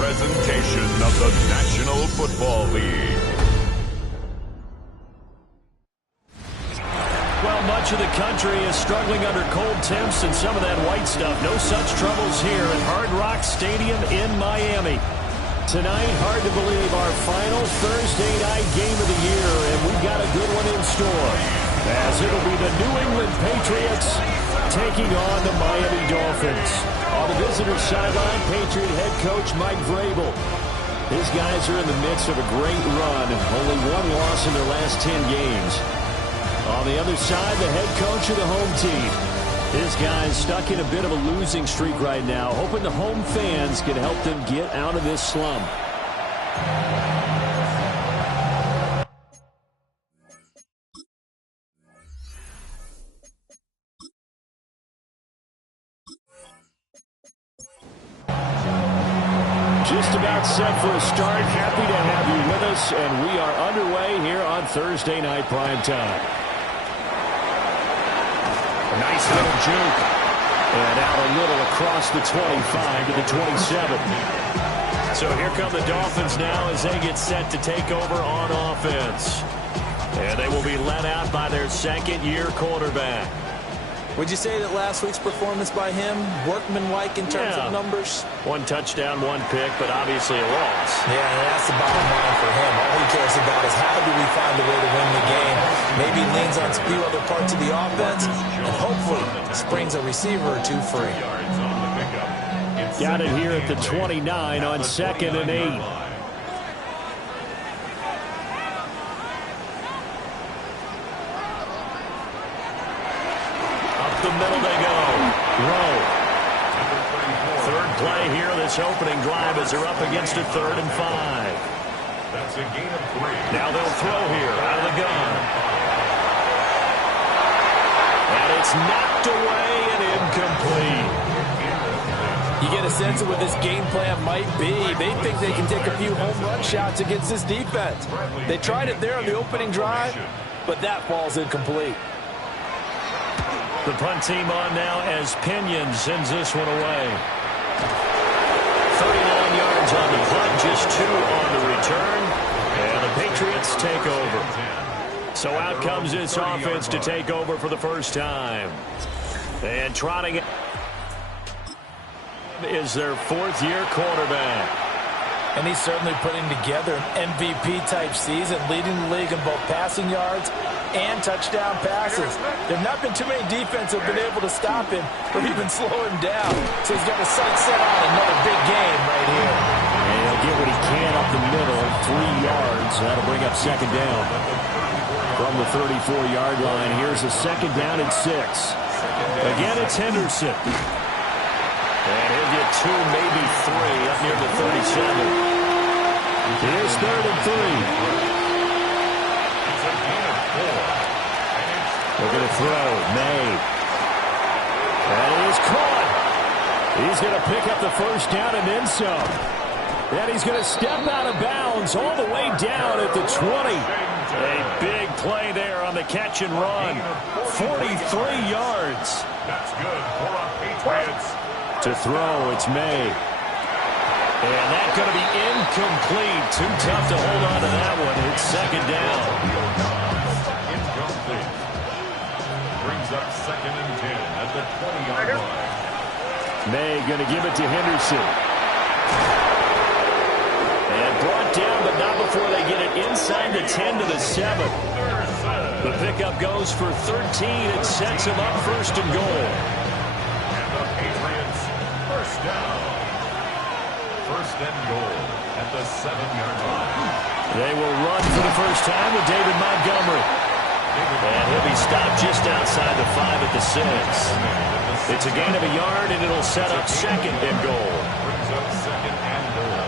presentation of the National Football League. Well, much of the country is struggling under cold temps and some of that white stuff. No such troubles here at Hard Rock Stadium in Miami. Tonight, hard to believe, our final Thursday night game of the year, and we've got a good one in store, as it'll be the New England Patriots taking on the Miami Dolphins. On the visitor sideline, Patriot head coach Mike Vrabel. His guys are in the midst of a great run, only one loss in their last 10 games. On the other side, the head coach of the home team. His guys stuck in a bit of a losing streak right now, hoping the home fans can help them get out of this slump. Just about set for a start. Happy to have you with us, and we are underway here on Thursday Night Primetime. A nice little juke. And out a little across the 25 to the 27. So here come the Dolphins now as they get set to take over on offense. And they will be led out by their second-year quarterback. Would you say that last week's performance by him, workmanlike in terms of numbers? One touchdown, one pick, but obviously a loss. Yeah, that's the bottom line for him. All he cares about is how do we find a way to win the game. Maybe leans on a few other parts of the offense, and hopefully springs a receiver or two free. Got it here at the 29 on 2nd and 8. The middle they go. Rowe. Third play here, this opening drive as they're up against a 3rd and 5. That's a gain of 3. Now they'll throw here out of the gun. And it's knocked away and incomplete. You get a sense of what this game plan might be. They think they can take a few home run shots against this defense. They tried it there on the opening drive, but that ball's incomplete. The punt team on now as Pinion sends this one away. 39 yards on the punt, just 2 on the return. And the Patriots take over. So out comes this offense to take over for the first time. And trotting it is their 4th-year quarterback. And he's certainly putting together an MVP-type season, leading the league in both passing yards and touchdown passes. There have not been too many defenses that have been able to stop him or even slow him down. So he's got a sight set on another big game right here. And he'll get what he can up the middle, 3 yards. That'll bring up 2nd down. From the 34-yard line, here's a 2nd down and 6. Again, it's Henderson. And he'll get 2, maybe 3 up near the 37. Here's 3rd and 3. They're going to throw. May. That is caught. He's going to pick up the first down and then some. And he's going to step out of bounds all the way down at the 20. A big play there on the catch and run. 43 yards. That's good for our Patriots. To throw, it's May. And that's going to be incomplete. Too tough to hold on to that one. It's 2nd down. Incomplete. Brings up 2nd and 10 at the 20-yard line. May going to give it to Henderson. And brought down, but not before they get it inside the 10 to the 7. The pickup goes for 13. It sets him up 1st and goal. And the Patriots first down. 1st and goal at the 7-yard line. They will run for the first time with David Montgomery. And he'll be stopped just outside the 5 at the 6. It's a gain of a yard, and it'll set up 2nd and goal. Brings up 2nd and goal.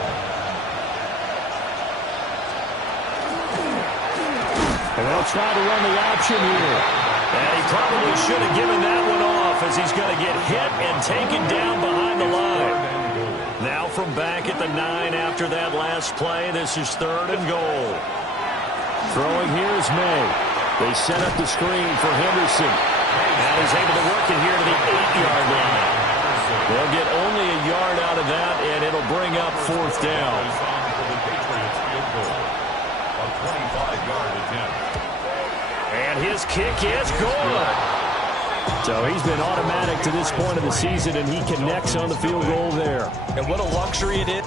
And they'll try to run the option here. And he probably should have given that one off as he's going to get hit and taken down behind the line. Now from back at the 9 after that last play, this is 3rd and goal. Throwing here is May. They set up the screen for Henderson. And he's able to work it here to the 8-yard line. They'll get only a yard out of that, and it'll bring up fourth down. For the Patriots field goal. A 25-yard attempt. And his kick is good. So he's been automatic to this point of the season, and he connects on the field goal there. And what a luxury it is.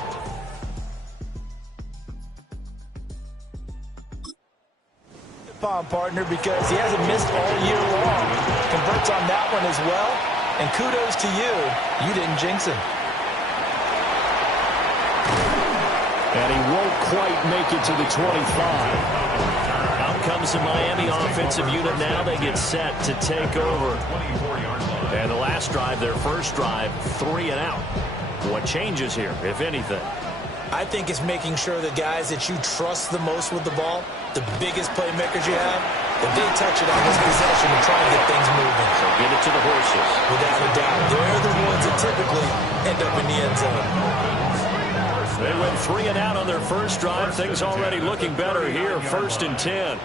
Partner, because he hasn't missed all year long. Converts on that one as well. And kudos to you. You didn't jinx him. And he won't quite make it to the 25. Out comes the Miami offensive unit now. They get set to take over. And the last drive, their first drive, 3 and out. What changes here, if anything? I think it's making sure the guys that you trust the most with the ball, the biggest playmakers you have, if they touch it on this possession and try to get things moving. So get it to the horses. Without a doubt. They're the ones that typically end up in the end zone. They went 3 and out on their first drive. Things already looking better here. 1st and 10.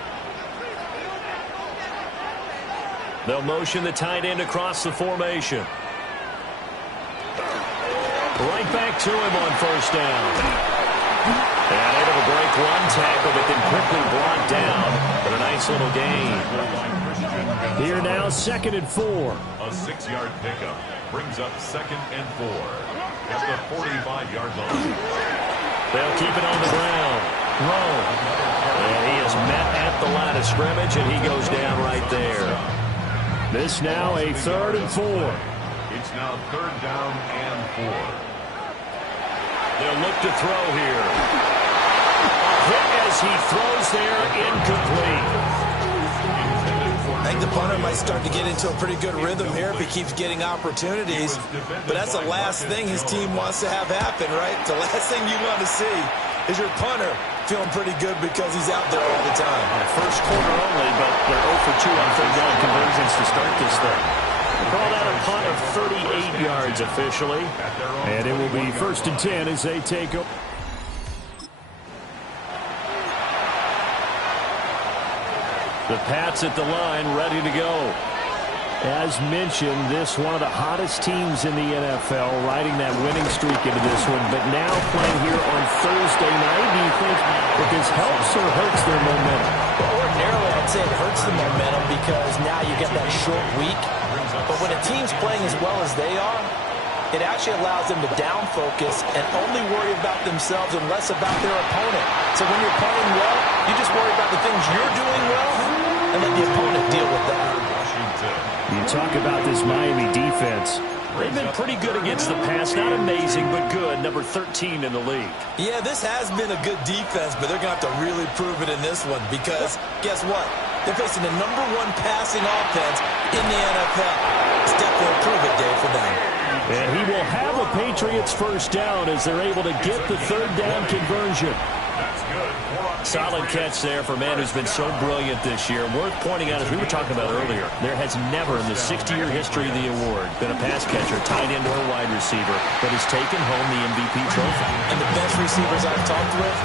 They'll motion the tight end across the formation. Right back to him on 1st down. And able to break one tackle, but then quickly brought down for a nice little gain. Here now, 2nd and 4. A 6-yard pickup brings up 2nd and 4 at the 45-yard line. They'll keep it on the ground. Rowe. And he is met at the line of scrimmage, and he goes down right there. This now a 3rd and 4. It's now 3rd down and 4. They'll look to throw here. A hit as he throws there, incomplete. I think the punter might start to get into a pretty good rhythm here if he keeps getting opportunities. But that's the last thing his team wants to have happen, right? The last thing you want to see is your punter feeling pretty good because he's out there all the time. First quarter only, but they're 0 for 2 on 3rd down conversions to start this thing. We'll call that a punt of 38 yards officially. And it will be 1st and 10 as they take over. The Pats at the line, ready to go. As mentioned, this one of the hottest teams in the NFL, riding that winning streak into this one, but now playing here on Thursday night. Do you think that this helps or hurts their momentum? Well, ordinarily, I'd say it hurts the momentum because now you get that short week. But when a team's playing as well as they are, it actually allows them to down focus and only worry about themselves and less about their opponent. So when you're playing well, you just worry about the things you're doing well and let the opponent deal with that. You talk about this Miami defense. They've been pretty good against the pass. Not amazing, but good. Number 13 in the league. Yeah, this has been a good defense, but they're going to have to really prove it in this one because guess what? They're facing the number 1 passing offense in the NFL. It's definitely a prove it day for them. And he will have a Patriots first down as they're able to get the 3rd down conversion. Solid catch there for a man who's been so brilliant this year. Worth pointing out, as we were talking about earlier, there has never in the 60-year history of the award been a pass catcher, tight end, or wide receiver that has taken home the MVP trophy. And the best receivers I've talked with,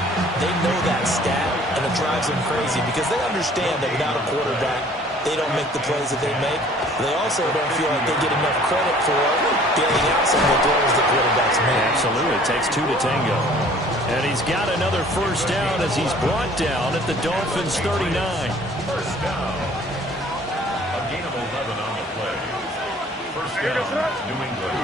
they know that stat, and it drives them crazy because they understand that without a quarterback, they don't make the plays that they make. They also don't feel like they get enough credit for bailing out some of the throws the quarterbacks make. Absolutely. It takes 2 to tango. And he's got another first down as he's brought down at the Dolphins' 39. First down. A gain of 11 on the play. First down, New England.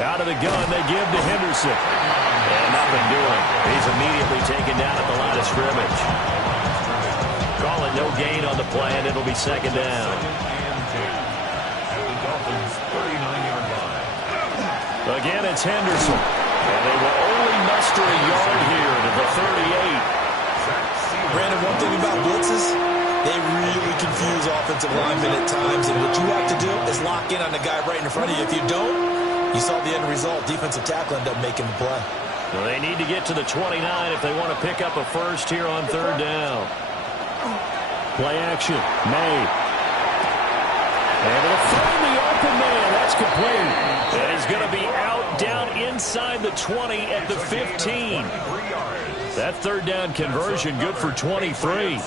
Out of the gun, they give to Henderson. And nothing doing. He's immediately taken down at the line of scrimmage. Call it no gain on the play, and it'll be 2nd down. At the Dolphins' 39-yard line. Again, it's Henderson. And they will only muster a yard here to the 38. Brandon, one thing about blitzes, they really confuse offensive linemen at times. And what you have to do is lock in on the guy right in front of you. If you don't, you saw the end result. Defensive tackle ended up making the play. Well, they need to get to the 29 if they want to pick up a first here on 3rd down. Play action. May. And it'll find the open man. That's complete. And he's going to be out down inside the 20 at the 15. That 3rd down conversion good for 23.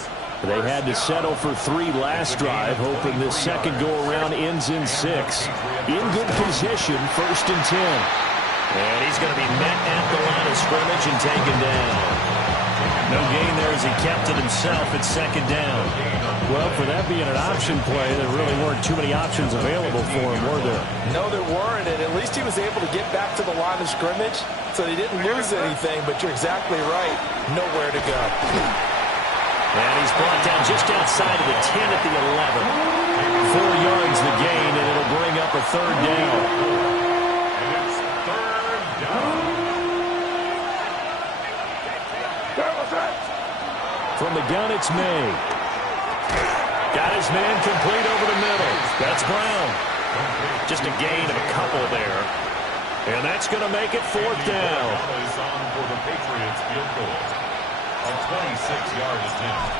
They had to settle for 3 last drive, hoping this second go-around ends in 6. In good position, 1st and 10. And he's going to be met at the line of scrimmage and taken down. No gain there as he kept it himself at 2nd down. Well, for that being an option play, there really weren't too many options available for him, were there? No, there weren't, and at least he was able to get back to the line of scrimmage, so he didn't lose anything, but you're exactly right. Nowhere to go. And he's brought down just outside of the 10 at the 11. 4 yards the gain, and it'll bring up a 3rd down. And it's 3rd down. From the gun, it's May. Got his man complete over the middle. That's Brown. Just a gain of a couple there. And that's going to make it 4th down. Is on for the Patriots field goal. A 26-yard attempt.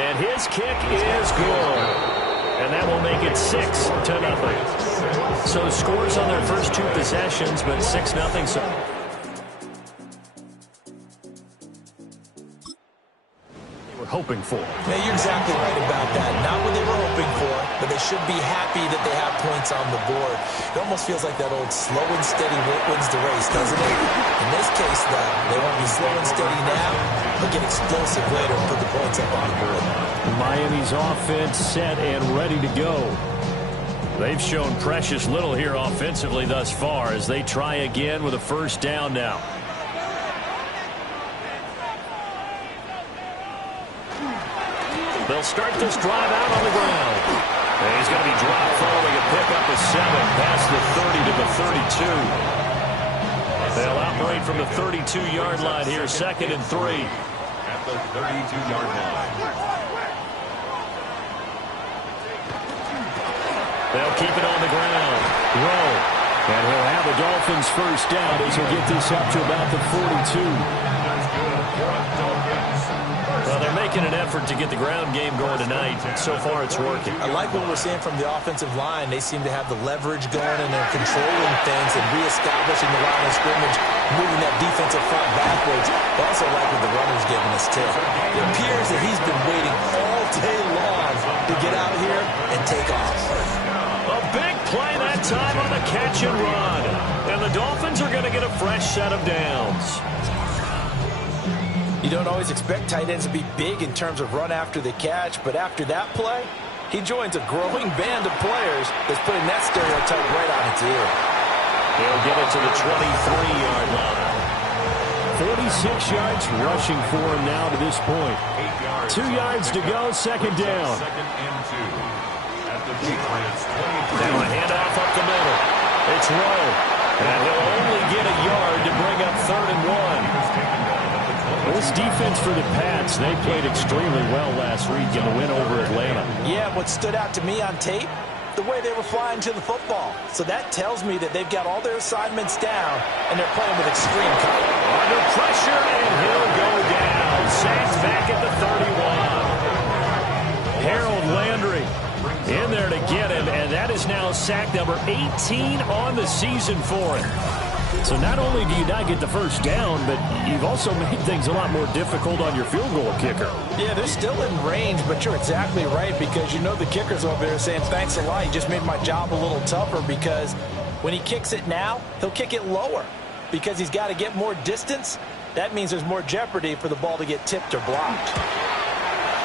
And his kick is good. And that will make it 6-0. So scores on their first 2 possessions, but 6-0. So hoping for. Yeah, you're exactly right about that. Not what they were hoping for, but they should be happy that they have points on the board. It almost feels like that old slow and steady wins the race, doesn't it? In this case, though, they won't be slow and steady now, but get explosive later and put the points up on the board. Miami's offense set and ready to go. They've shown precious little here offensively thus far as they try again with a 1st down now. They'll start this drive out on the ground. And he's going to be dropped following a pickup of 7 past the 30 to the 32. They'll operate from the 32-yard line here, 2nd and 3. At the 32-yard line. They'll keep it on the ground. Rowe. And he'll have the Dolphins 1st down as he'll get this up to about the 42. That's good for a Dolphins. Well, they're making an effort to get the ground game going tonight. So far, it's working. I like what we're seeing from the offensive line. They seem to have the leverage going, and they're controlling things and reestablishing the line of scrimmage, moving that defensive front backwards. I also like what the runner's giving us, too. It appears that he's been waiting all day long to get out here and take off. A big play that time on the catch and run. And the Dolphins are going to get a fresh set of downs. You don't always expect tight ends to be big in terms of run after the catch, but after that play, he joins a growing band of players that's putting that stereotype right on its ear. He'll get it to the 23-yard line. 46 yards rushing for him now to this point. 2 yards to go, 2nd down. 2nd and 2. At the Patriots 23. Now a handoff up the middle. It's Rowe. And he'll only get a yard to bring up 3rd and 1. This defense for the Pats, they played extremely well last week in the win over Atlanta. Yeah, what stood out to me on tape, the way they were flying to the football. So that tells me that they've got all their assignments down, and they're playing with extreme confidence. Under pressure, and he'll go down. Sacked back at the 31. Harold Landry in there to get him, and that is now sack number 18 on the season for him. So not only do you not get the 1st down, but you've also made things a lot more difficult on your field goal kicker. Yeah, they're still in range, but you're exactly right because you know the kicker's over there saying, thanks a lot, you just made my job a little tougher because when he kicks it now, he'll kick it lower because he's got to get more distance. That means there's more jeopardy for the ball to get tipped or blocked.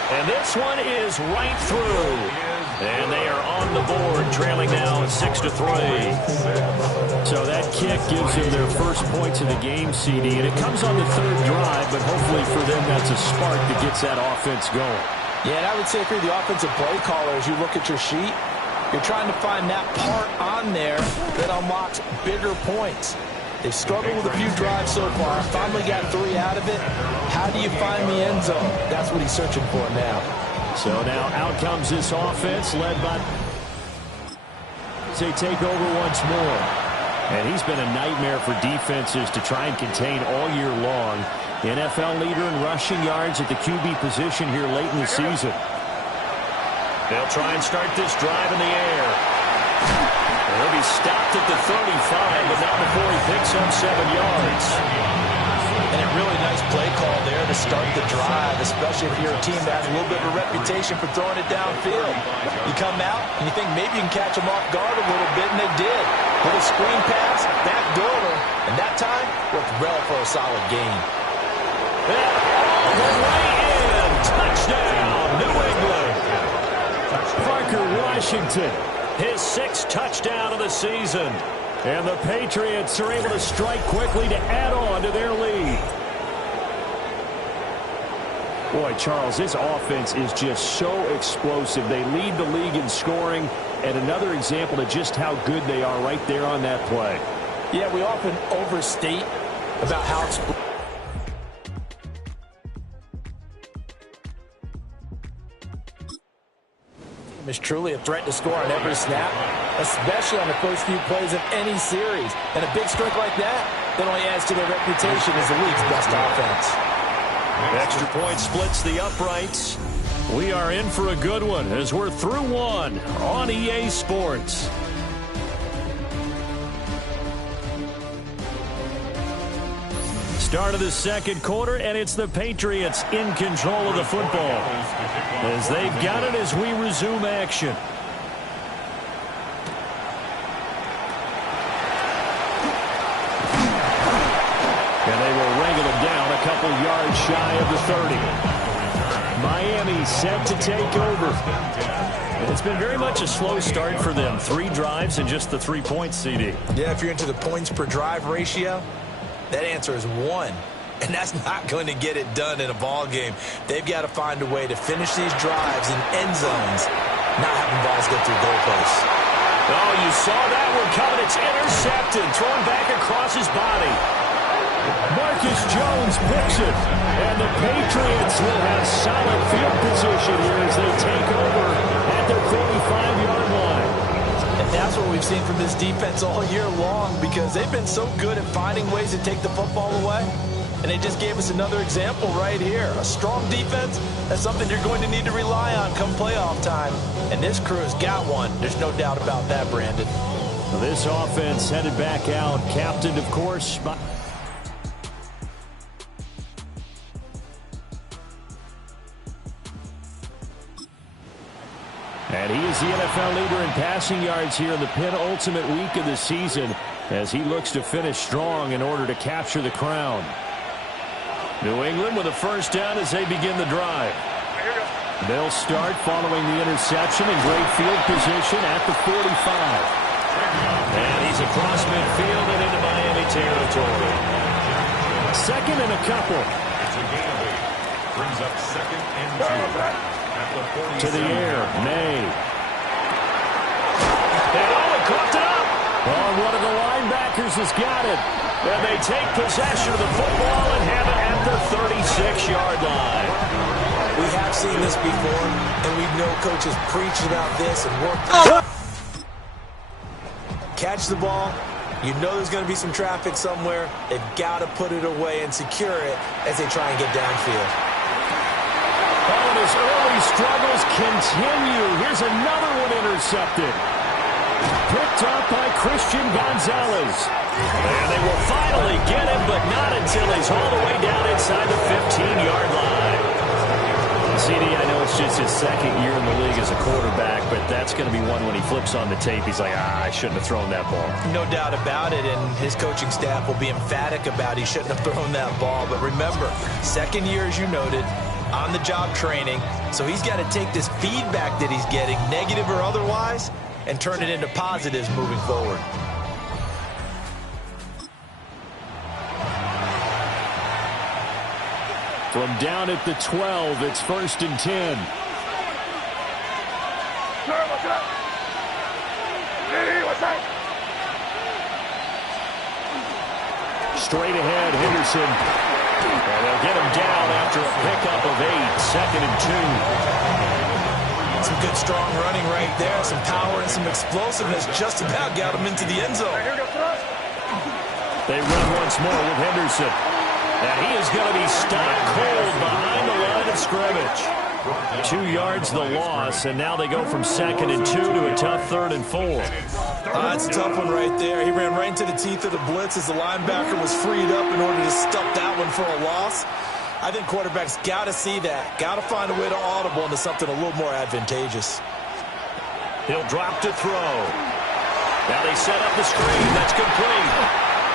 And this one is right through. And they are on the board, trailing now 6-3. So that kick gives them their first points of the game, CD. And it comes on the 3rd drive, but hopefully for them that's a spark that gets that offense going. Yeah, and I would say if you're the offensive play caller, as you look at your sheet, you're trying to find that part on there that unlocks bigger points. They've struggled with a few drives so far. Finally got 3 out of it. How do you find the end zone? That's what he's searching for now. So now out comes this offense led by they take over once more. And he's been a nightmare for defenses to try and contain all year long. NFL leader in rushing yards at the QB position here late in the season. They'll try and start this drive in the air. He'll be stopped at the 35, but not before he picks up 7 yards. And a really nice play call there to start the drive, especially if you're a team that has a little bit of a reputation for throwing it downfield. You come out and you think maybe you can catch them off guard a little bit, and they did. Little screen pass, backdoor them, and that time worked well for a solid gain. All the way in. Touchdown, New England. Parker Washington, his 6th touchdown of the season. And the Patriots are able to strike quickly to add on to their lead. Boy, Charles, this offense is just so explosive. They lead the league in scoring, and another example of just how good they are right there on that play. Yeah, we often overstate about how it's... is truly a threat to score on every snap, especially on the first few plays of any series. And a big strike like that only adds to their reputation as the league's best offense. Extra point splits the uprights. We are in for a good one as we're through one on EA Sports. Start of the second quarter, and it's the Patriots in control of the football as they've got it as we resume action. And they will wrangle it down a couple yards shy of the 30. Miami set to take over. And it's been very much a slow start for them. 3 drives and just the 3 points, CD. Yeah, if you're into the points per drive ratio, that answer is 1. And that's not going to get it done in a ball game. They've got to find a way to finish these drives in end zones, not having balls go through goalposts. Oh, you saw that one coming. It's intercepted, thrown back across his body. Marcus Jones picks it, and the Patriots will have solid field position here as they take over at their 45-yard line. And that's what we've seen from this defense all year long, because they've been so good at finding ways to take the football away. And they just gave us another example right here. A strong defense, that's something you're going to need to rely on come playoff time. And this crew has got one. There's no doubt about that, Brandon. This offense headed back out, captained, of course, by... And he is the NFL leader in passing yards here in the penultimate week of the season as he looks to finish strong in order to capture the crown. New England with a first down as they begin the drive. They'll start following the interception in great field position at the 45. And he's across midfield and into Miami territory. Second and a couple. Brings up 2nd and 2. To the air, May. And it caught it up. Oh, one of the linebackers has got it. And they take possession of the football and have it at the 36-yard line. We have seen this before, and we know coaches preach about this and work. Catch the ball. You know there's going to be some traffic somewhere. They've got to put it away and secure it as they try and get downfield. Oh, and his early struggles continue. Here's another one intercepted. Picked up by Christian Gonzalez. And they will finally get him, but not until he's all the way down inside the 15-yard line. CD, I know it's just his 2nd year in the league as a quarterback, but that's going to be one when he flips on the tape. He's like, I shouldn't have thrown that ball. No doubt about it, and his coaching staff will be emphatic about he shouldn't have thrown that ball. But remember, 2nd year, as you noted, on-the-job training, so he's got to take this feedback that he's getting, negative or otherwise, and turn it into positives moving forward. From down at the 12, it's 1st and 10. Straight ahead, Henderson. And they'll get him down after a pickup of 8, 2nd and 2. Some good, strong running right there. Some power and some explosiveness just about got him into the end zone. They run once more with Henderson. And he is going to be stopped cold behind the line of scrimmage. 2 yards the loss, and now they go from 2nd and 2 to a tough 3rd and 4. That's a tough one right there. He ran right into the teeth of the blitz as the linebacker was freed up in order to stuff that one for a loss. I think quarterbacks got to see that. Got to find a way to audible into something a little more advantageous. He'll drop to throw. Now they set up the screen. That's complete.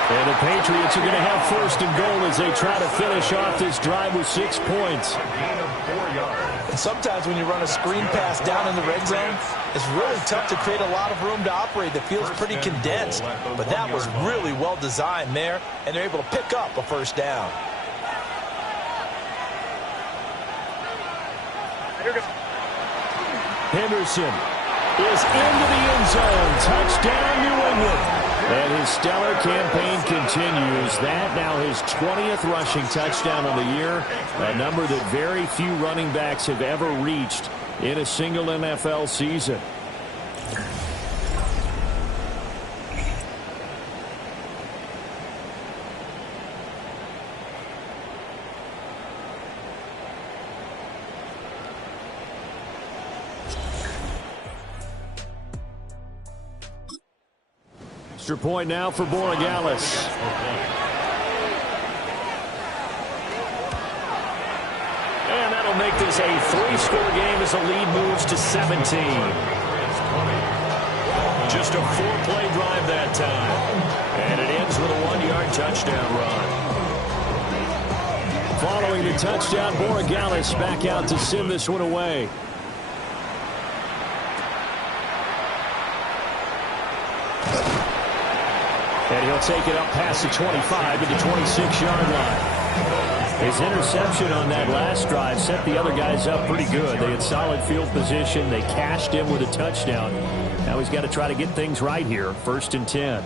And the Patriots are going to have first and goal as they try to finish off this drive with 6 points. And sometimes when you run a screen pass down in the red zone, it's really tough to create a lot of room to operate that feels pretty condensed. But that was really well designed there, and they're able to pick up a first down. Henderson is into the end zone. Touchdown, New England. And his stellar campaign continues. That now his 20th rushing touchdown on the year, a number that very few running backs have ever reached in a single NFL season. Extra point now for Borregales. And that'll make this a 3-score game as the lead moves to 17. Just a 4-play drive that time. And it ends with a 1-yard touchdown run. Following the touchdown, Borregales back out to send this one away. And he'll take it up past the 25 to the 26-yard line. His interception on that last drive set the other guys up pretty good. They had solid field position. They cashed him with a touchdown. Now he's got to try to get things right here. 1st and 10.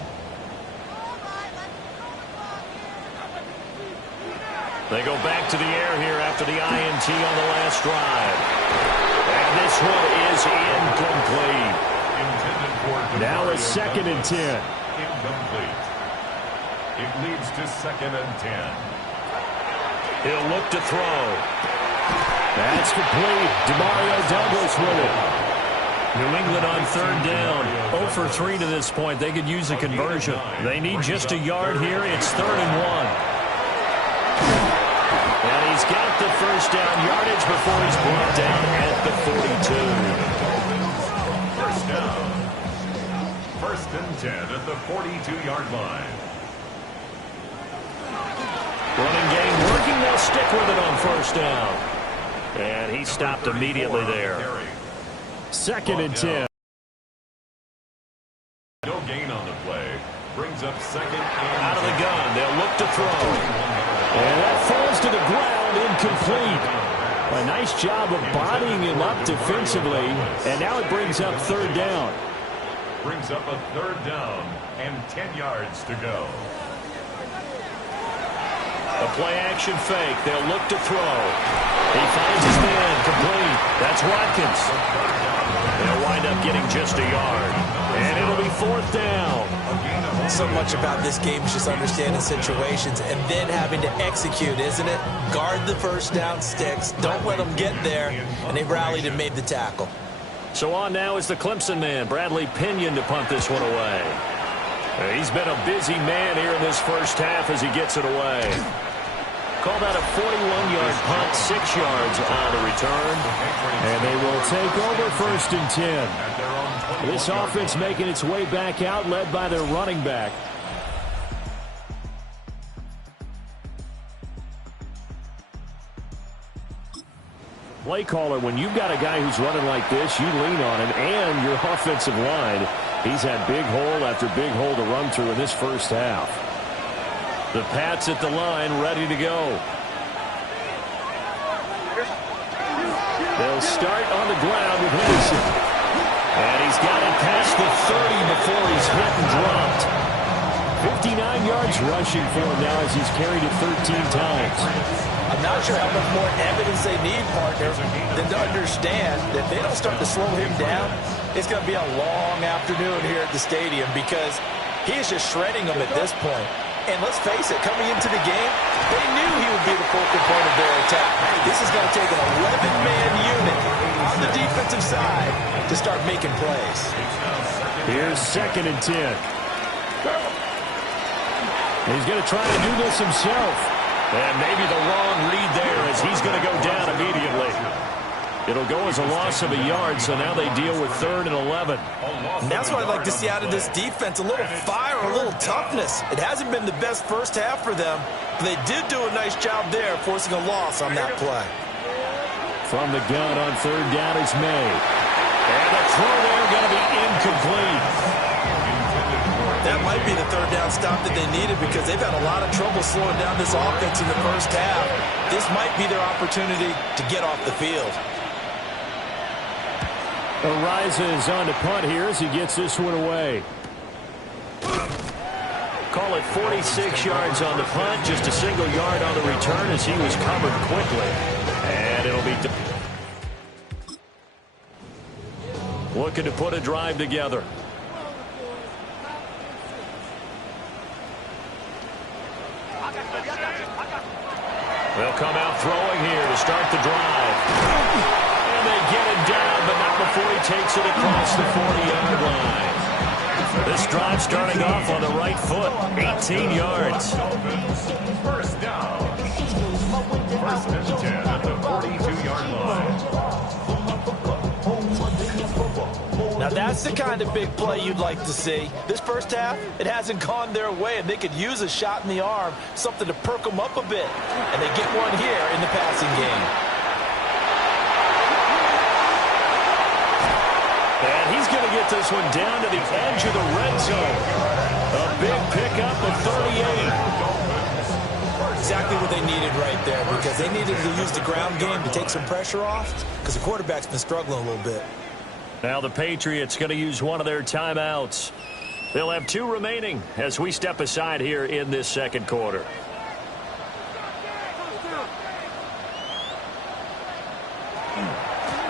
They go back to the air here after the INT on the last drive. And this one is incomplete. Now a 2nd and 10. Incomplete. It leads to 2nd and 10. He'll look to throw. That's complete. Demario Douglas with it. New England on 3rd down. 0 for 3 to this point. They could use a conversion. They need just a yard here. It's 3rd and 1. And he's got the first down yardage before he's brought down at the 42. First down. 1st and 10 at the 42-yard line. Running game working. They'll stick with it on 1st down. And he stopped immediately there. 2nd and 10. No gain on the play. Brings up 2nd and out of the gun. They'll look to throw. And that falls to the ground, incomplete. A nice job of bodying him up defensively. And now it brings up 3rd down. Brings up a 3rd down and 10 yards to go. A play-action fake. They'll look to throw. He finds his man. Complete. That's Watkins. They'll wind up getting just a yard. And it'll be 4th down. So much about this game is just understanding situations and then having to execute, isn't it? Guard the first down sticks. Don't let them get there. And they rallied and made the tackle. So on now is the Clemson man, Bradley Pinion, to punt this one away. He's been a busy man here in this first half as he gets it away. Called out a 41-yard punt, 6 yards on the return. And they will take over 1st and 10. This offense making its way back out, led by their running back. Play caller, when you've got a guy who's running like this, you lean on him and your offensive line. He's had big hole after big hole to run through in this first half. The Pats at the line, ready to go. They'll start on the ground with Henderson. And he's got it past the 30 before he's hit and dropped. 59 yards rushing for him now as he's carried it 13 times. I'm not sure how much more evidence they need, partner, than to understand that if they don't start to slow him down, it's going to be a long afternoon here at the stadium because he is just shredding them at this point. And let's face it, coming into the game, they knew he would be the focal point of their attack. This is going to take an 11-man unit on the defensive side to start making plays. Here's 2nd and 10. He's going to try to do this himself. And maybe the wrong read there as he's going to go down immediately. It'll go as a loss of a yard, so now they deal with 3rd and 11. And that's what I'd like to see out of this defense, a little fire, a little toughness. It hasn't been the best first half for them, but they did do a nice job there, forcing a loss on that play. From the gun on 3rd down is May. And the throw there going to be incomplete. That might be the 3rd down stop that they needed because they've had a lot of trouble slowing down this offense in the first half. This might be their opportunity to get off the field. Arises on to punt here as he gets this one away. Call it 46 yards on the punt, just a single yard on the return as he was covered quickly. And it'll be looking to put a drive together. They'll come out throwing here to start the drive. And they get him down, but not before he takes it across the 40-yard line. This drive starting off on the right foot, 18 yards. First down. 1st and 10 at the 42-yard line. Now that's the kind of big play you'd like to see. This first half, it hasn't gone their way, and they could use a shot in the arm, something to perk them up a bit. And they get one here in the passing game. And he's going to get this one down to the edge of the red zone. A big pickup of 38. Exactly what they needed right there, because they needed to use the ground game to take some pressure off, because the quarterback's been struggling a little bit. Now the Patriots going to use one of their timeouts. They'll have 2 remaining as we step aside here in this second quarter.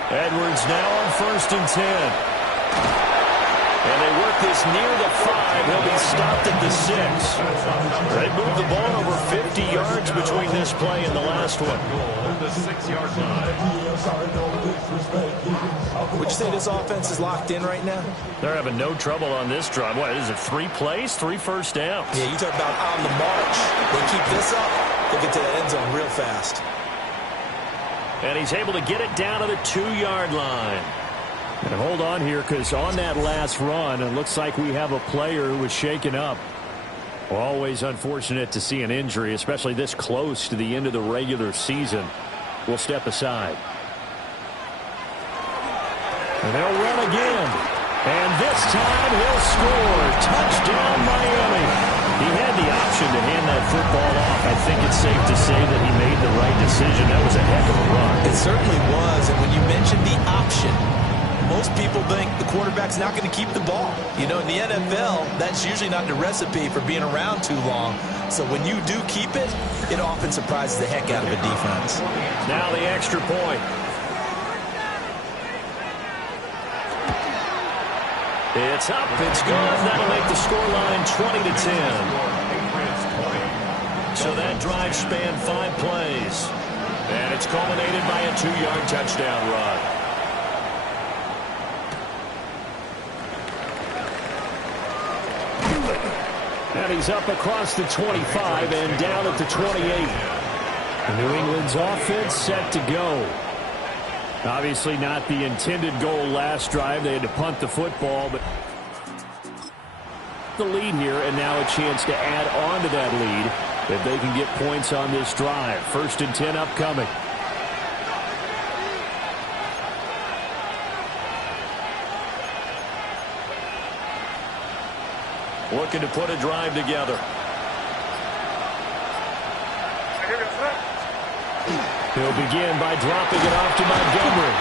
Edwards now on 1st and 10. And they work this near the 5. He'll be stopped at the 6. They moved the ball over 50 yards between this play and the last one. The 6-yard line. Would you say this offense is locked in right now? They're having no trouble on this drive. What is it, 3 plays, 3 first downs? Yeah, you talk about on the march. They keep this up, they'll get to the end zone real fast. And he's able to get it down to the 2-yard line. And hold on here, because on that last run, it looks like we have a player who was shaken up. Always unfortunate to see an injury, especially this close to the end of the regular season. We'll step aside. And they'll run again. And this time he'll score. Touchdown, Miami. He had the option to hand that football off. I think it's safe to say that he made the right decision. That was a heck of a run. It certainly was. And when you mentioned the option, most people think the quarterback's not going to keep the ball. You know, in the NFL, that's usually not the recipe for being around too long. So when you do keep it, it often surprises the heck out of a defense. Now the extra point. It's up, it's good. That'll make the scoreline 20-10. So that drive spanned 5 plays. And it's culminated by a 2-yard touchdown run. And he's up across the 25 and down at the 28. New England's offense set to go. Obviously not the intended goal last drive. They had to punt the football, but the lead here, and now a chance to add on to that lead if they can get points on this drive. 1st and 10 upcoming. Looking to put a drive together. He'll begin by dropping it off to Montgomery.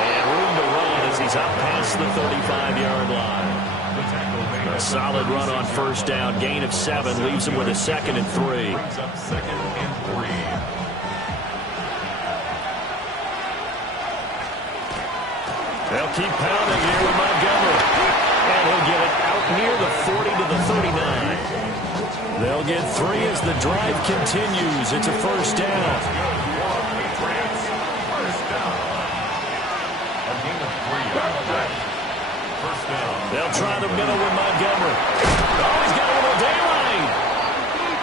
And room to run as he's out past the 35-yard line. A solid run on 1st down. Gain of 7 leaves him with a 2nd and 3. Brings up 2nd and 3. They'll keep pounding here with Montgomery. And he'll get it out near the 40 to the 39. They'll get 3 as the drive continues. It's a 1st down. They'll try the middle with Montgomery. Oh, he's got a little daylight.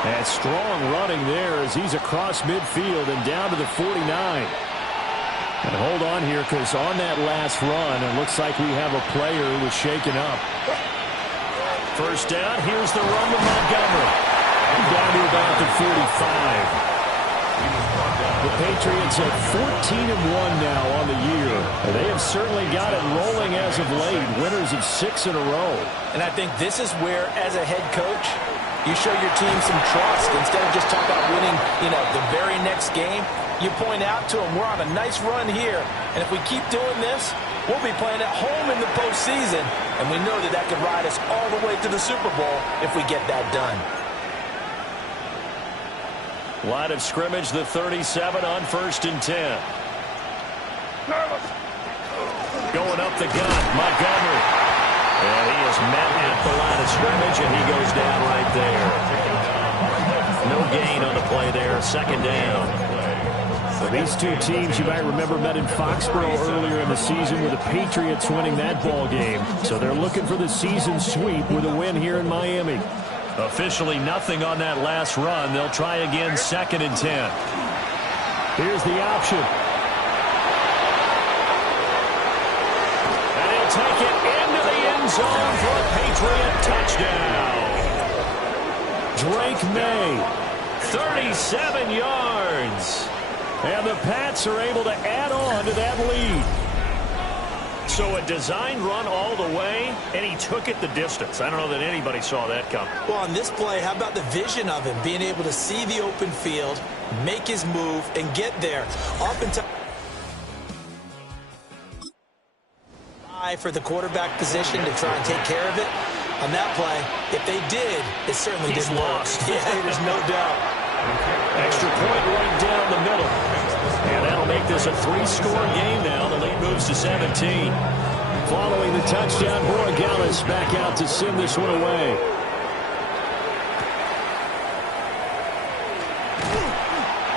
And strong running there as he's across midfield and down to the 49. And hold on here, because on that last run, it looks like we have a player who was shaken up. First down, here's the run to Montgomery. Down to about the 45. The Patriots have 14-1 now on the year. They have certainly got it rolling as of late, winners of 6 in a row. And I think this is where, as a head coach, you show your team some trust. Instead of just talking about winning, the very next game, you point out to them, we're on a nice run here. And if we keep doing this, we'll be playing at home in the postseason. And we know that could ride us all the way to the Super Bowl if we get that done. Line of scrimmage, the 37 on 1st and 10. Going up the gun, Montgomery. And he is met at the line of scrimmage, and he goes down right there. No gain on the play there, 2nd down. So these two teams, you might remember, met in Foxborough earlier in the season with the Patriots winning that ball game. So they're looking for the season sweep with a win here in Miami. Officially nothing on that last run. They'll try again, 2nd and 10. Here's the option. And he'll take it into the end zone for a Patriot touchdown. Drake May, 37 yards. And the Pats are able to add on to that lead. So a designed run all the way, and he took it the distance. I don't know that anybody saw that coming. Well, on this play, how about the vision of him, being able to see the open field, make his move, and get there. Oftentimes, for the quarterback position to try and take care of it. On that play, if they did, it certainly didn't work. Yeah, there's no doubt. Extra point right down the middle. And that'll make this a 3-score game now. The lead moves to 17. Following the touchdown, Borregales back out to send this one away.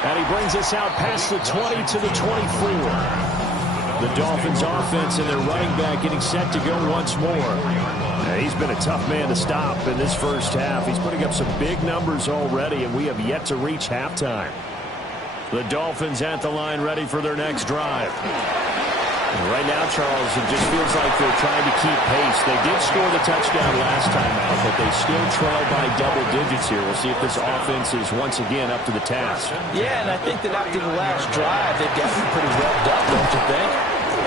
And he brings us out past the 20 to the 24. The Dolphins offense and their running back getting set to go once more. He's been a tough man to stop in this first half. He's putting up some big numbers already, and we have yet to reach halftime. The Dolphins at the line ready for their next drive. And right now, Charles, it just feels like they're trying to keep pace. They did score the touchdown last time out, but they still trail by double digits here. We'll see if this offense is once again up to the task. Yeah, and I think that after the last drive, they've gotten pretty revved up, don't you think?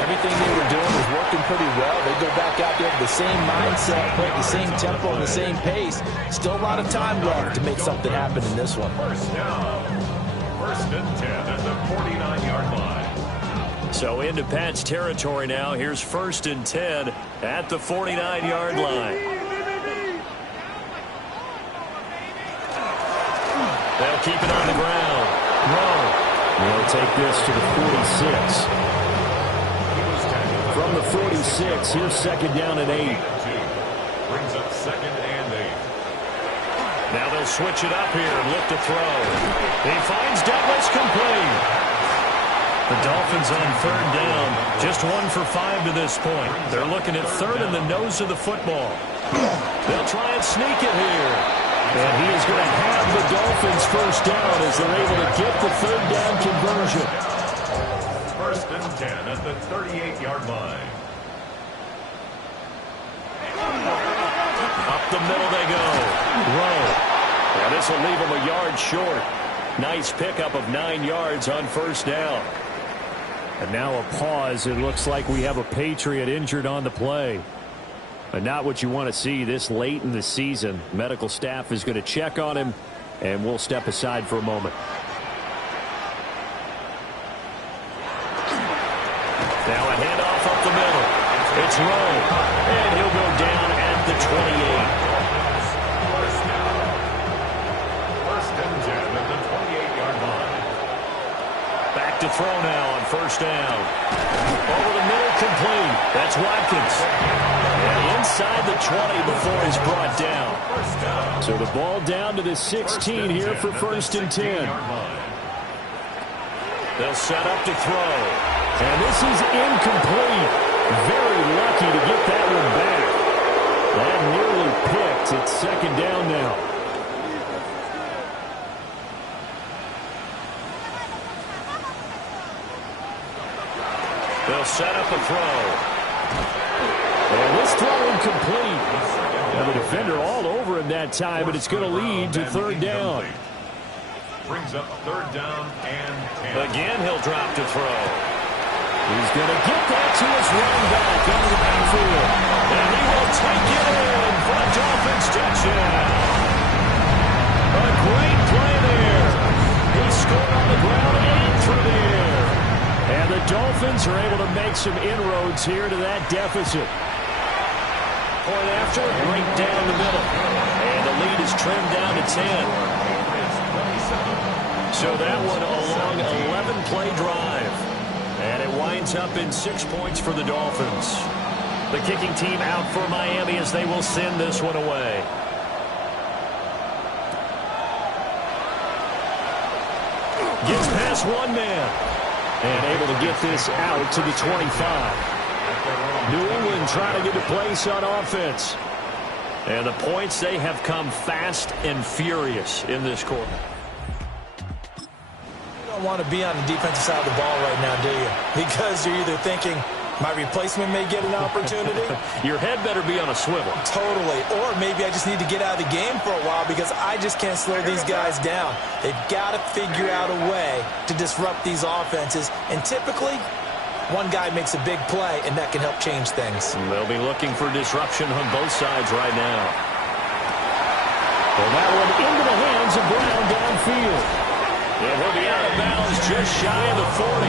Everything they were doing was working pretty well. They go back out there with the same mindset, playing the same tempo and the same pace. Still a lot of time left to make something happen in this one. First down. 1st and 10 at the 49-yard line. So into Pats territory now. Here's 1st and 10 at the 49-yard line. They'll keep it on the ground. They'll take this to the 46. From the 46, here's 2nd down and 8. Brings up 2nd and 8. Now they'll switch it up here and look to throw. He finds Douglas complete. The Dolphins on 3rd down, just 1 for 5 to this point. They're looking at 3rd in the nose of the football. They'll try and sneak it here. And he is going to have the Dolphins first down as they're able to get the 3rd down conversion. 1st and 10 at the 38-yard line. Up the middle they go. Rowe. Now this will leave him a yard short. Nice pickup of 9 yards on 1st down. And now a pause. It looks like we have a Patriot injured on the play. But not what you want to see this late in the season. Medical staff is going to check on him, and we'll step aside for a moment. Now a handoff up the middle. It's Rowe, and he'll go down at the 28. First and 10 at the 28-yard line. Back to throw now on 1st down. Over the middle, complete. That's Watkins. And inside the 20 before he's brought down. So the ball down to the 16 here for 1st and 10. They'll set up to throw. And this is incomplete. Very lucky to get that one back. That nearly picked. It's 2nd down now. They'll set up a throw. And this throw incomplete. And the defender all over him that time, but it's going to lead to third down. Brings up third down and 10. Again, he'll drop to throw. He's going to get that to his running back into the backfield. And he will take it in for a Dolphins touchdown. A great play there. He scored on the ground and through the air. And the Dolphins are able to make some inroads here to that deficit. Point after, right down the middle. And the lead is trimmed down to 10. So that one a long 11-play drive. And it winds up in 6 points for the Dolphins. The kicking team out for Miami as they will send this one away. Gets past one man. And able to get this out to the 25. New England trying to get a place on offense. And the points, they have come fast and furious in this quarter. You don't want to be on the defensive side of the ball right now, do you? Because you're either thinking, my replacement may get an opportunity. Your head better be on a swivel. Totally. Or maybe I just need to get out of the game for a while because I just can't slow these guys down. They've got to figure out a way to disrupt these offenses. And typically, one guy makes a big play, and that can help change things. They'll be looking for disruption on both sides right now. And that one into the hands of Brown downfield. And he'll be out of bounds just shy of the 40.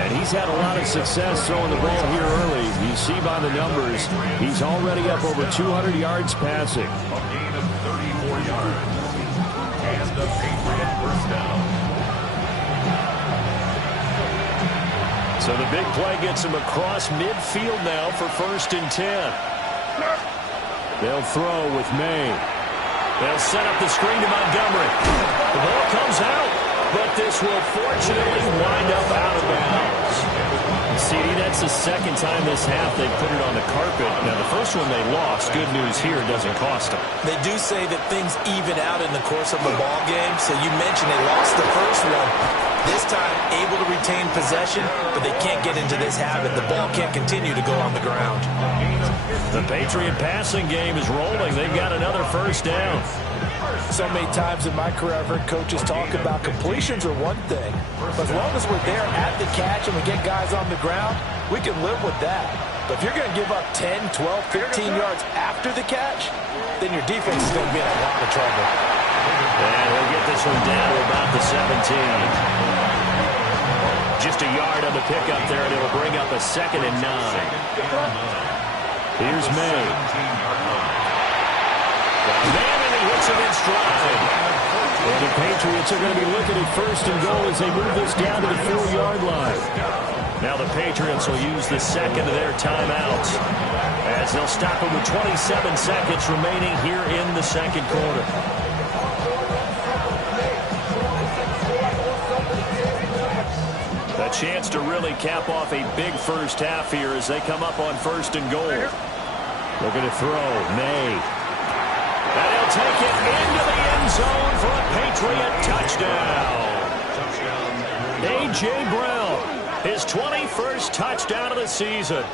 And he's had a lot of success throwing the ball here early. You see by the numbers, he's already up over 200 yards passing. A gain of 34 yards. And the Patriot first down. So the big play gets him across midfield now for 1st and 10. They'll throw with May. They'll set up the screen to Montgomery. The ball comes out, but this will fortunately wind up out of bounds. CD, that's the second time this half they've put it on the carpet. Now, the first one they lost. Good news here, it doesn't cost them. They do say that things even out in the course of a ball game. So you mentioned they lost the first one. This time, able to retain possession, but they can't get into this habit. The ball can't continue to go on the ground. The Patriot passing game is rolling. They've got another first down. So many times in my career, I've heard coaches talk about completions are one thing. But as long as we're there at the catch and we get guys on the ground, we can live with that. But if you're going to give up 10, 12, 15 yards after the catch, then your defense is going to be in a lot of trouble. And he'll get this one down to about the 17. Just a yard on the pickup there, and it'll bring up a 2nd and 9. Here's May. Man, and he hits him in stride. And the Patriots are going to be looking at 1st and goal as they move this down to the 4-yard line. Now the Patriots will use the second of their timeouts as they'll stop it with 27 seconds remaining here in the second quarter. A chance to really cap off a big first half here as they come up on 1st and goal. Looking to throw. May. And he'll take it into the end zone for a Patriot touchdown. A.J. Brown, his 21st touchdown of the season.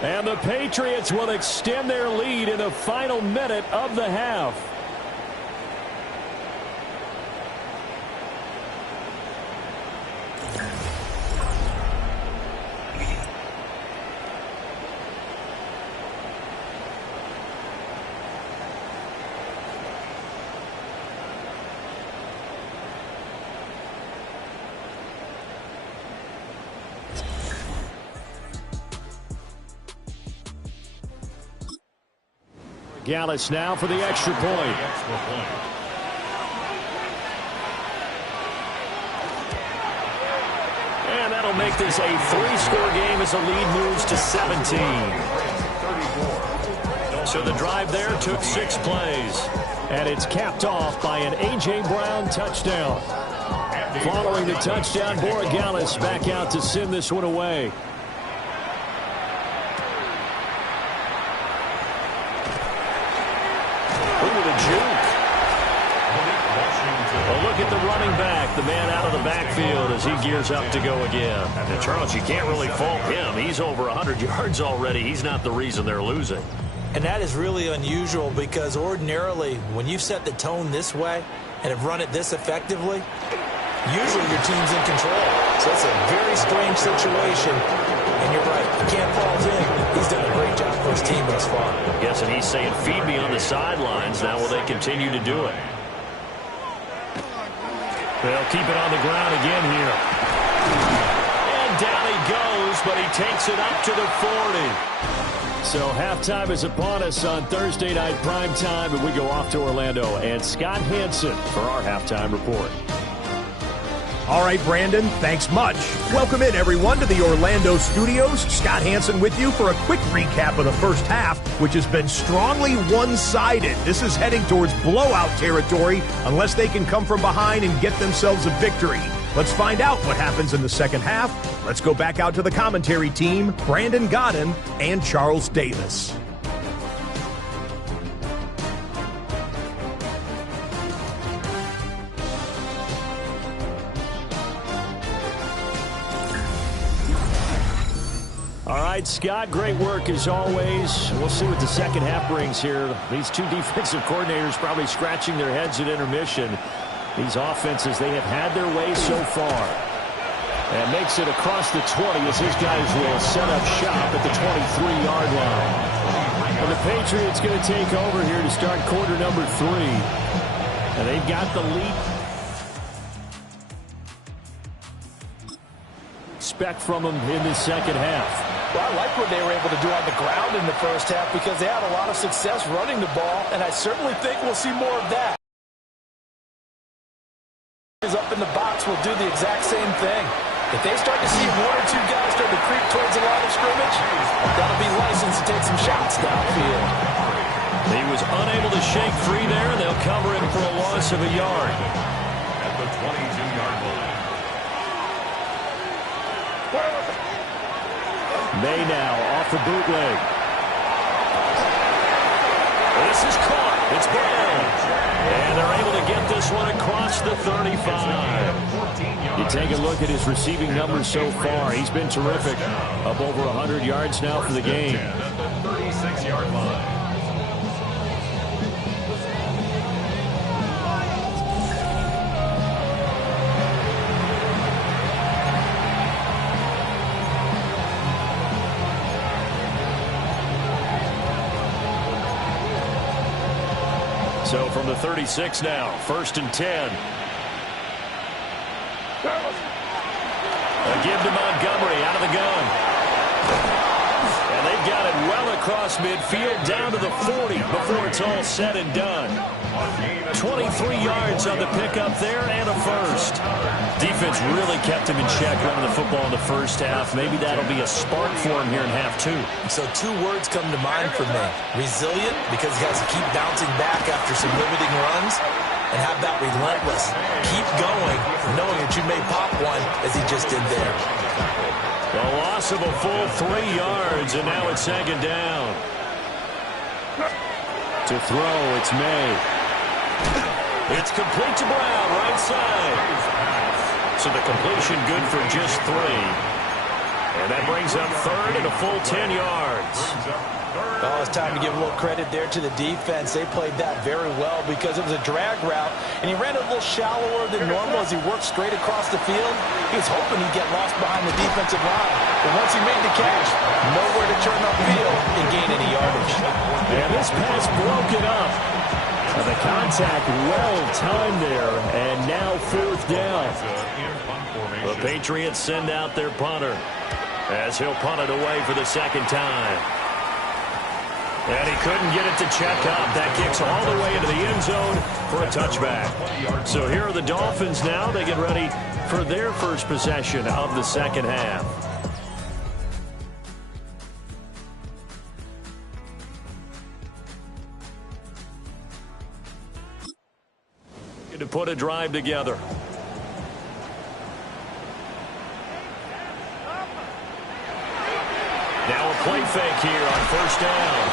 And the Patriots will extend their lead in the final minute of the half. Gallis now for the extra point. And that'll make this a 3-score game as the lead moves to 17. So the drive there took 6 plays. And it's capped off by an A.J. Brown touchdown. Following the touchdown, Gallis back out to send this one away. at the running back, the man out of the backfield as he gears up to go again. And Charles, you can't really fault him. He's over 100 yards already. He's not the reason they're losing. And that is really unusual because ordinarily when you've set the tone this way and have run it this effectively, usually your team's in control. So it's a very strange situation. And you're right, you can't fault him. He's done a great job for his team thus far. Yes, and he's saying, feed me on the sidelines. Now will they continue to do it? They'll keep it on the ground again here. And down he goes, but he takes it up to the 40. So halftime is upon us on Thursday Night Primetime, and we go off to Orlando. And Scott Hansen for our halftime report. All right, Brandon, thanks much. Welcome in, everyone, to the Orlando studios. Scott Hansen with you for a quick recap of the first half, which has been strongly one-sided. This is heading towards blowout territory unless they can come from behind and get themselves a victory. Let's find out what happens in the second half. Let's go back out to the commentary team, Brandon Godden and Charles Davis. All right, Scott, great work as always. We'll see what the second half brings here. These two defensive coordinators probably scratching their heads at intermission. These offenses, they have had their way so far. And makes it across the 20 as his guys will set up shop at the 23-yard line. And the Patriots going to take over here to start quarter number 3. And they've got the lead. Expect from them in the second half. Well, I like what they were able to do on the ground in the first half because they had a lot of success running the ball, and I certainly think we'll see more of that. Up in the box will do the exact same thing. If they start to see one or two guys start to creep towards the line of scrimmage, that'll be licensed to take some shots downfield. He was unable to shake free there. They'll cover him for a loss of a yard. At the 22-yard line. May now off the bootleg. This is caught. It's Brown. And they're able to get this one across the 35. You take a look at his receiving numbers so far. He's been terrific. Up over 100 yards now for the game. At the 36-yard line. So from the 36 now, 1st and 10. A give to Montgomery out of the gun. And they've got it well across midfield down to the 40 before it's all said and done. 23 yards on the pickup there and a first. Defense really kept him in check running the football in the first half. Maybe that'll be a spark for him here in half 2. So 2 words come to mind for me. Resilient, because he has to keep bouncing back after some limiting runs. And how about relentless? Keep going, knowing that you may pop one as he just did there. The loss of a full 3 yards, and now it's second down. To throw, it's May. It's complete to Brown, right side. So the completion good for just 3. And that brings up 3rd and a full 10 yards. Oh, it's time to give a little credit there to the defense. They played that very well because it was a drag route, and he ran a little shallower than normal as he worked straight across the field. He was hoping he'd get lost behind the defensive line. But once he made the catch, nowhere to turn upfield and gain any yardage. And this pass broke it up. And the contact well timed there, and now 4th down. The Patriots send out their punter as he'll punt it away for the second time. And he couldn't get it to check up. That kicks all the way into the end zone for a touchback. So here are the Dolphins now. They get ready for their first possession of the second half. To put a drive together. Now a play fake here on 1st down.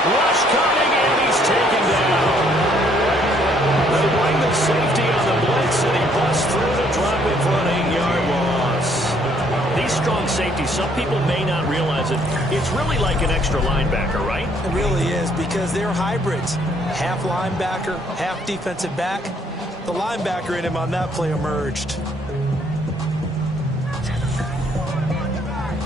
Rush coming, and he's taken down. They bring the safety on the blitz, and he busts through to drop it for an 8-yard loss. These strong safeties, some people may not realize it. It's really like an extra linebacker, right? It really is, because they're hybrids. Half linebacker, half defensive back. The linebacker in him on that play emerged.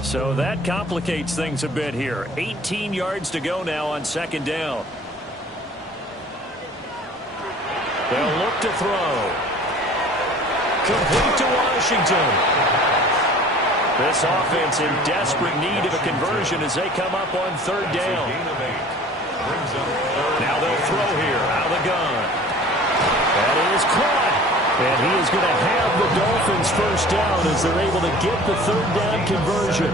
So that complicates things a bit here. 18 yards to go now on second down. They'll look to throw. Complete to Washington. This offense in desperate need of a conversion as they come up on third down. Now they'll throw here out of the gun. That is caught. And he is going to have the Dolphins first down as they're able to get the third down conversion.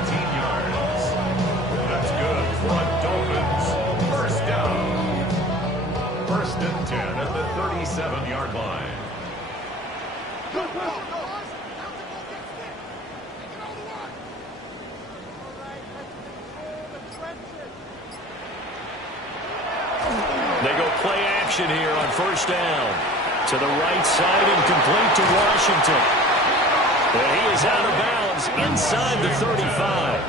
That's good for Dolphins. First down. First and 10 at the 37-yard line. They go play action here on first down. To the right side and complete to Washington. And he is out of bounds inside the 35.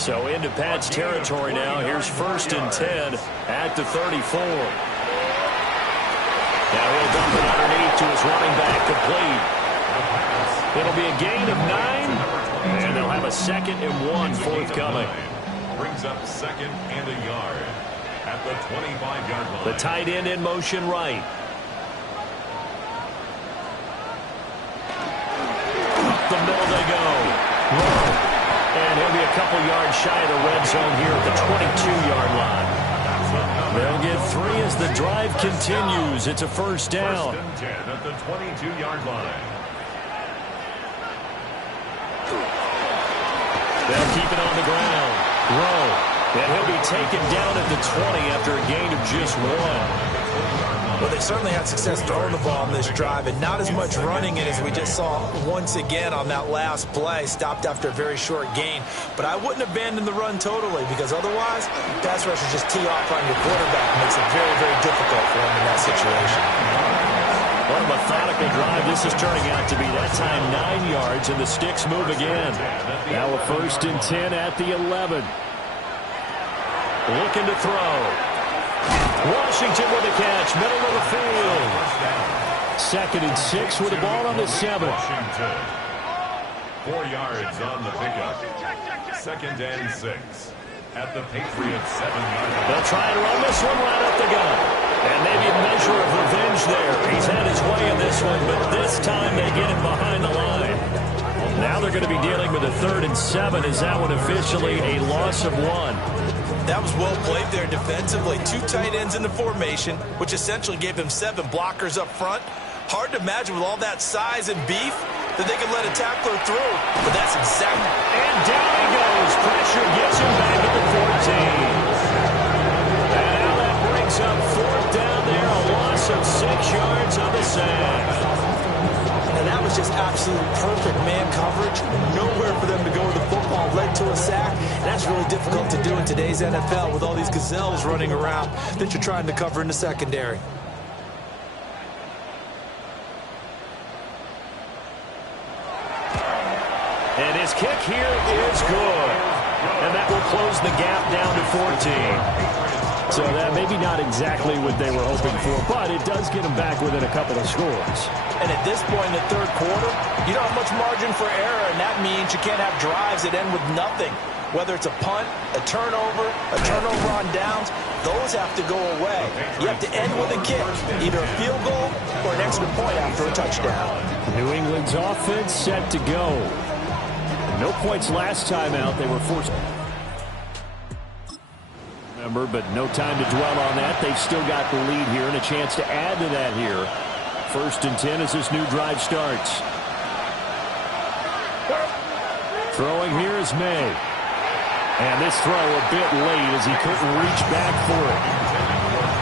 So into Pat's territory now. Here's first and 10 at the 34. Now he'll dump it underneath to his running back, complete. It'll be a gain of 9, and they'll have a 2nd and 1 forthcoming. Brings up 2nd and a yard at the 25-yard line. The tight end in motion right. Up the middle they go. And he'll be a couple yards shy of the red zone here at the 22-yard line. They'll get 3 as the drive continues. It's a first down. First and 10 at the 22-yard line. They'll keep it on the ground. Rowe. And he'll be taken down at the 20 after a gain of just 1. Well, they certainly had success throwing the ball on this drive, and not as much running it as we just saw once again on that last play. Stopped after a very short gain. But I wouldn't abandon the run totally, because otherwise, pass rushers just tee off on your quarterback. It makes it very, very difficult for him in that situation. What a methodical drive this is turning out to be. That time 9 yards, and the sticks move again. Now a first and 10 at the 11. Looking to throw. Washington with a catch, middle of the field. 2nd and 6 with the ball on the 7. Washington. 4 yards on the pickup. 2nd and 6 at the Patriots 7-yard line. They'll try and run this one right up the gut. And maybe a measure of revenge there. He's had his way in this one, but this time they get him behind the line. Now they're going to be dealing with a 3rd and 7. Is that one officially a loss of 1? That was well played there defensively. 2 tight ends in the formation, which essentially gave him 7 blockers up front. Hard to imagine with all that size and beef that they could let a tackler through. But that's exactly. And down he goes. Pressure gets him back at the 14. And now that brings up 4th down there. A loss of 6 yards on the sack. And that was just absolute perfect man coverage. Nowhere for them to go with the football. Led to a sack. That's really difficult to do in today's NFL with all these gazelles running around that you're trying to cover in the secondary. And his kick here is good. And that will close the gap down to 14. So that maybe not exactly what they were hoping for, but it does get them back within a couple of scores. And at this point in the 3rd quarter, you don't have much margin for error, and that means you can't have drives that end with nothing. Whether it's a punt, a turnover on downs, those have to go away. You have to end with a kick, either a field goal or an extra point after a touchdown. New England's offense set to go. No points last time out. They were forced. But no time to dwell on that. They've still got the lead here and a chance to add to that here. 1st and 10 as this new drive starts. Throwing here is May. And this throw a bit late as he couldn't reach back for it.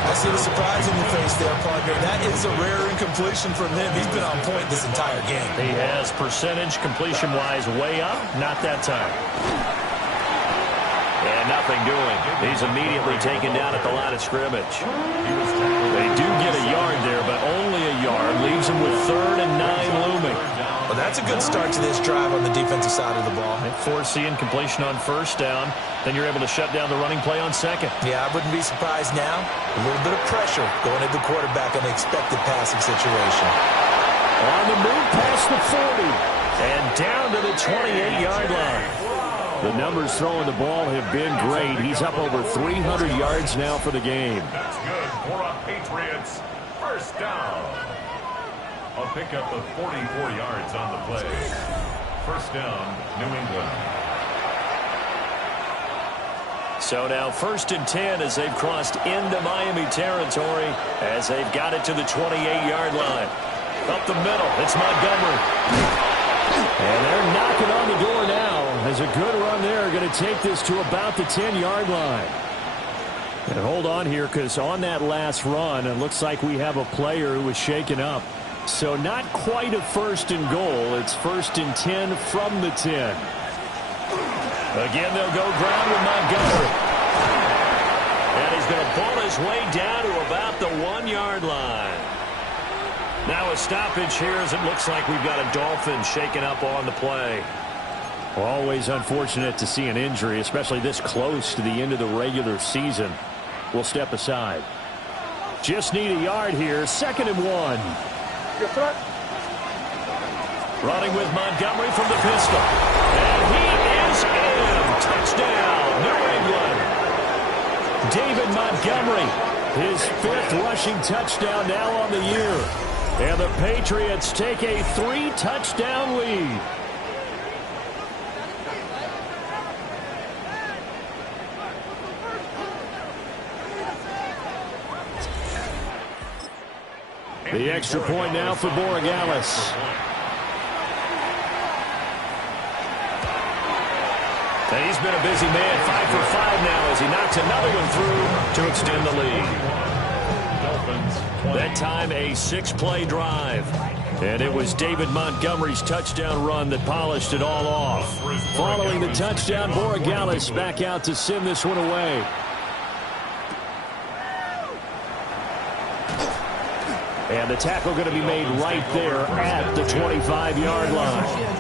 I see the surprise in your face there, partner. That is a rare incompletion from him. He's been on point this entire game. He has percentage completion-wise way up. Not that time. And nothing doing. He's immediately taken down at the line of scrimmage. They do get a yard there, but only a yard. Leaves them with 3rd and 9 looming. Well, that's a good start to this drive on the defensive side of the ball. Forcing completion on 1st down. Then you're able to shut down the running play on 2nd. Yeah, I wouldn't be surprised now. A little bit of pressure going at the quarterback in the expected passing situation. On the move past the 40. And down to the 28-yard line. The numbers throwing the ball have been great. He's up over 300 yards now for the game. That's good for a Patriots 1st down. A pickup of 44 yards on the play. 1st down, New England. So now 1st and 10 as they've crossed into Miami territory as they've got it to the 28-yard line. Up the middle, it's Montgomery. And they're knocking on the door now. As a good run there, going to take this to about the 10-yard line. And hold on here, because on that last run, it looks like we have a player who was shaken up. So not quite a 1st and goal. It's 1st and 10 from the 10. Again, they'll go ground with Montgomery. And he's going to ball his way down to about the 1-yard line. Now a stoppage here as it looks like we've got a Dolphin shaken up on the play. Always unfortunate to see an injury, especially this close to the end of the regular season. We'll step aside. Just need a yard here. 2nd and 1. Running with Montgomery from the pistol. And he is in. Touchdown, New England. David Montgomery, his 5th rushing touchdown now on the year. And the Patriots take a 3-touchdown lead. The extra point now for Borregales. And he's been a busy man, 5 for 5 now as he knocks another one through to extend the lead. That time a 6-play drive. And it was David Montgomery's touchdown run that polished it all off. Following the touchdown, Borregales back out to send this one away. And the tackle going to be made right there at the 25-yard line.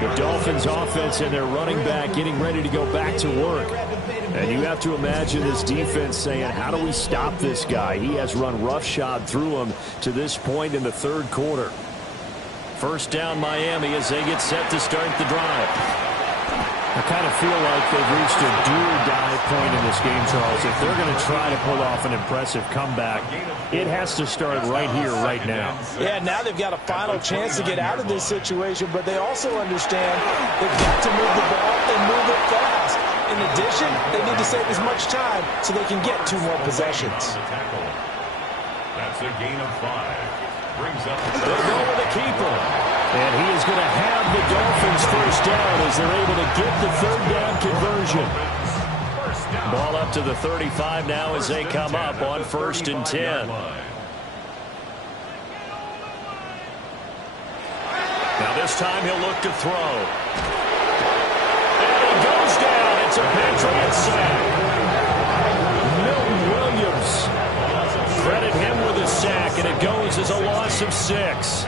The Dolphins offense and their running back getting ready to go back to work. And you have to imagine this defense saying, how do we stop this guy? He has run roughshod through him to this point in the 3rd quarter. 1st down Miami as they get set to start the drive. I kind of feel like they've reached a do-or-die point in this game, Charles. If they're going to try to pull off an impressive comeback, it has to start right here, right now. Yeah, now they've got a final chance to get out of this situation, but they also understand they've got to move the ball and move it fast. In addition, they need to save as much time so they can get 2 more possessions. That's a gain of 5. Brings up they'll go with a keeper. And he is going to have the Dolphins 1st down as they're able to get the 3rd down conversion. Ball up to the 35 now as they come up on 1st and 10. Now this time he'll look to throw. And he goes down. It's a Patriot sack. Milton Williams. Credit him with a sack, and it goes as a loss of 6.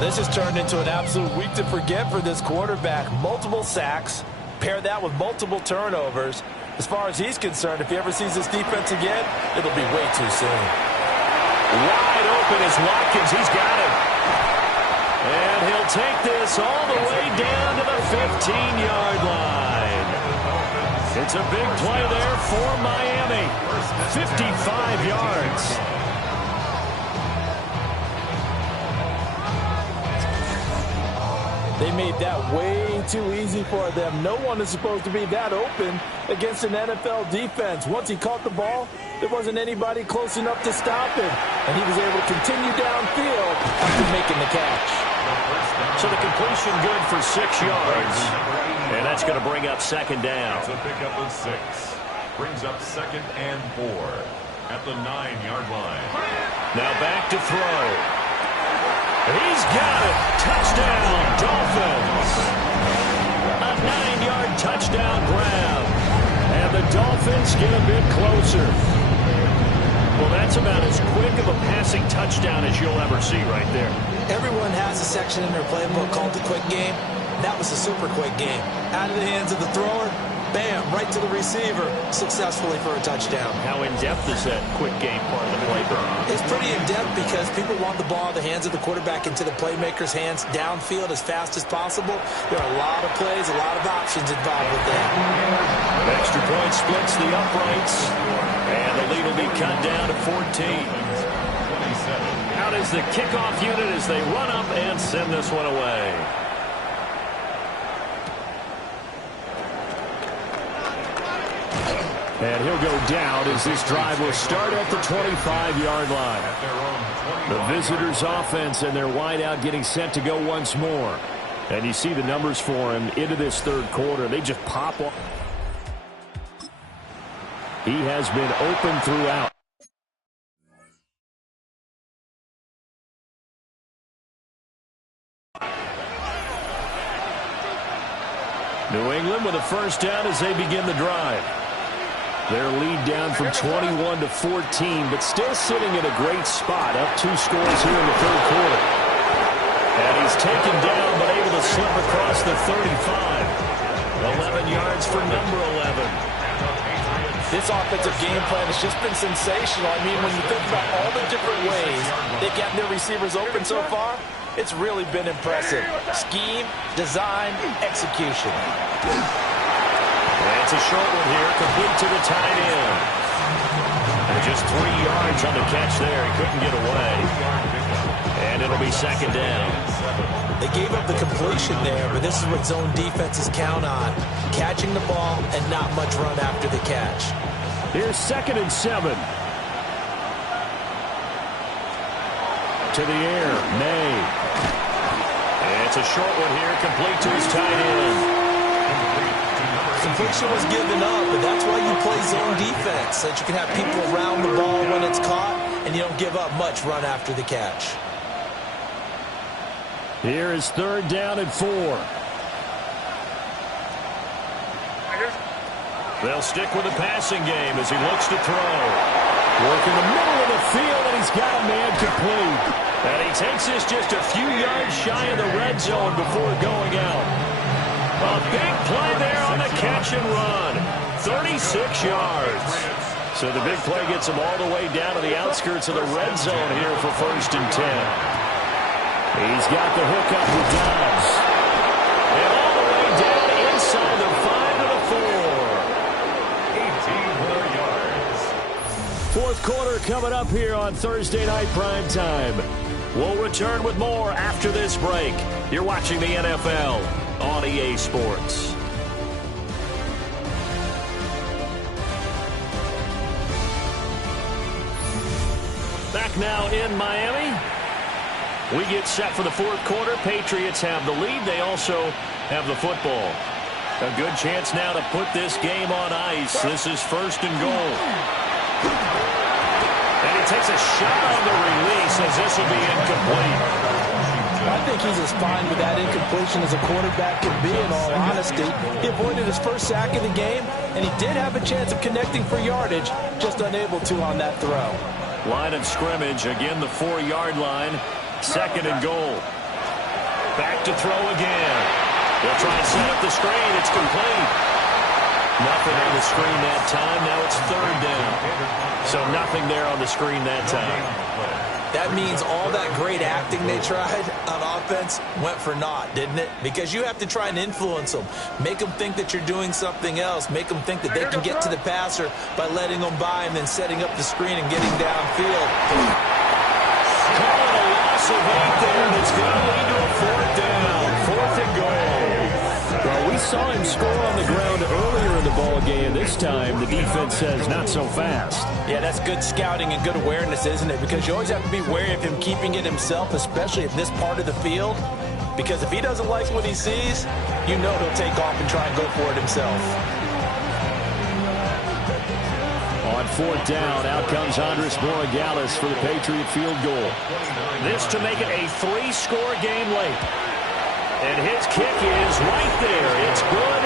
This has turned into an absolute week to forget for this quarterback. Multiple sacks, pair that with multiple turnovers. As far as he's concerned, if he ever sees this defense again, it'll be way too soon. Wide open is Watkins. He's got it. And he'll take this all the way down to the 15-yard line. It's a big play there for Miami. 55 yards. They made that way too easy for them. No one is supposed to be that open against an NFL defense. Once he caught the ball, there wasn't anybody close enough to stop him. And he was able to continue downfield after making the catch. So the completion good for 6 yards. And that's going to bring up 2nd down. It's a pickup of 6. Brings up 2nd and 4 at the 9-yard line. Now back to throw. He's got it. Touchdown, Dolphins. A 9-yard touchdown grab. Dolphins get a bit closer. Well, that's about as quick of a passing touchdown as you'll ever see right there. Everyone has a section in their playbook called the quick game. That was a super quick game. Out of the hands of the thrower, bam, right to the receiver, successfully for a touchdown. How in-depth is that quick game part of the playbook? It's pretty in-depth because people want the ball in the hands of the quarterback into the playmaker's hands downfield as fast as possible. There are a lot of plays, a lot of options involved with that. Extra point splits the uprights, and the lead will be cut down to 14. Out is the kickoff unit as they run up and send this one away. And he'll go down as this drive will start at the 25-yard line. The visitors' offense and their wideout getting set to go once more. And you see the numbers for him into this third quarter. They just pop off. He has been open throughout. New England with a first down as they begin the drive. Their lead down from 21 to 14, but still sitting in a great spot, up 2 scores here in the third quarter. And he's taken down, but able to slip across the 35. 11 yards for number 11. This offensive game plan has just been sensational. I mean, when you think about all the different ways they've gotten their receivers open so far, it's really been impressive. Scheme, design, execution. It's a short one here, complete to the tight end. And just 3 yards on the catch there. He couldn't get away. And it'll be second down. They gave up the completion there, but this is what zone defenses count on. Catching the ball and not much run after the catch. Here's 2nd and 7. To the air, May. And it's a short one here, complete to his tight end. Completion was given up, but that's why you play zone defense, so that you can have people around the ball when it's caught, and you don't give up much run after the catch. Here is 3rd down and 4. They'll stick with the passing game as he looks to throw. Work in the middle of the field, and he's got a man complete. And he takes this just a few yards shy of the red zone before going out. A big play there on the catch and run. 36 yards. So the big play gets him all the way down to the outskirts of the red zone here for 1st and 10. He's got the hook up with Dobbs. And all the way down inside the 5 to the 4. 18 more yards. Fourth quarter coming up here on Thursday Night Prime Time. We'll return with more after this break. You're watching the NFL on EA Sports. Back now in Miami. We get set for the fourth quarter. Patriots have the lead. They also have the football. A good chance now to put this game on ice. This is 1st and goal. And he takes a shot on the release as this will be incomplete. I think he's as fine with that incompletion as a quarterback can be, in all honesty. He avoided his first sack of the game, and he did have a chance of connecting for yardage, just unable to on that throw. Line of scrimmage, again the 4-yard line, 2nd and goal. Back to throw again. They'll try and set up the screen. It's complete. Nothing on the screen that time. Now it's 3rd down. So nothing there on the screen that time. That means all that great acting they tried on offense went for naught, didn't it? Because you have to try and influence them. Make them think that you're doing something else. Make them think that they can get to the passer by letting them by and then setting up the screen and getting downfield. Calling a loss of 8 there, and it's going to lead to a 4th down. 4th and goal. Well, we saw him score on the ground earlier in the ball game. This time, the defense says not so fast. Yeah, that's good scouting and good awareness, isn't it? Because you always have to be wary of him keeping it himself, especially in this part of the field. Because if he doesn't like what he sees, you know he'll take off and try and go for it himself. On 4th down, out comes Andres Borregales for the Patriot field goal. This to make it a 3-score game late. And his kick is right there. It's good.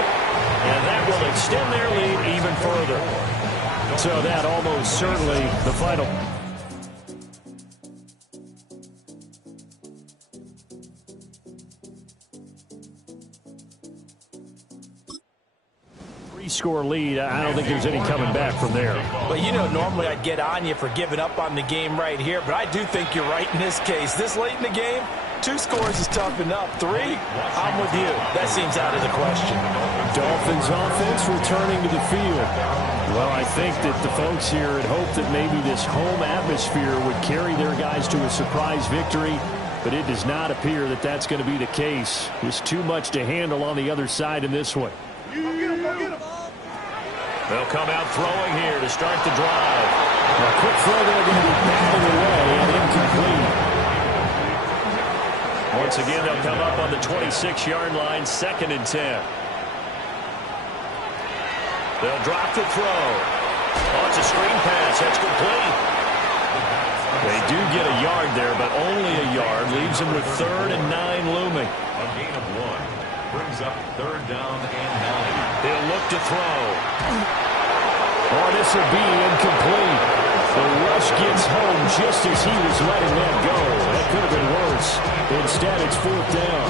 And that will extend their lead even further. So that almost certainly the final. Three-score lead. I don't think there's any coming back from there. Well, you know, normally I'd get on you for giving up on the game right here, but I do think you're right in this case. This late in the game, 2 scores is tough enough. 3, I'm with you. That seems out of the question. Dolphins offense returning to the field. Well, I think that the folks here had hoped that maybe this home atmosphere would carry their guys to a surprise victory, but it does not appear that that's going to be the case. There's too much to handle on the other side in this one. They'll come out throwing here to start the drive. A quick throw there going to be batted away and incomplete. Once again, they'll come up on the 26-yard line, 2nd and 10. They'll drop the throw. Oh, it's a screen pass. That's complete. They do get a yard there, but only a yard. Leaves them with 3rd and 9 looming. A gain of 1. Brings up 3rd down and 9. They'll look to throw. Oh, this will be incomplete. The rush gets home just as he was letting that go. That could have been worse. Instead, it's 4th down.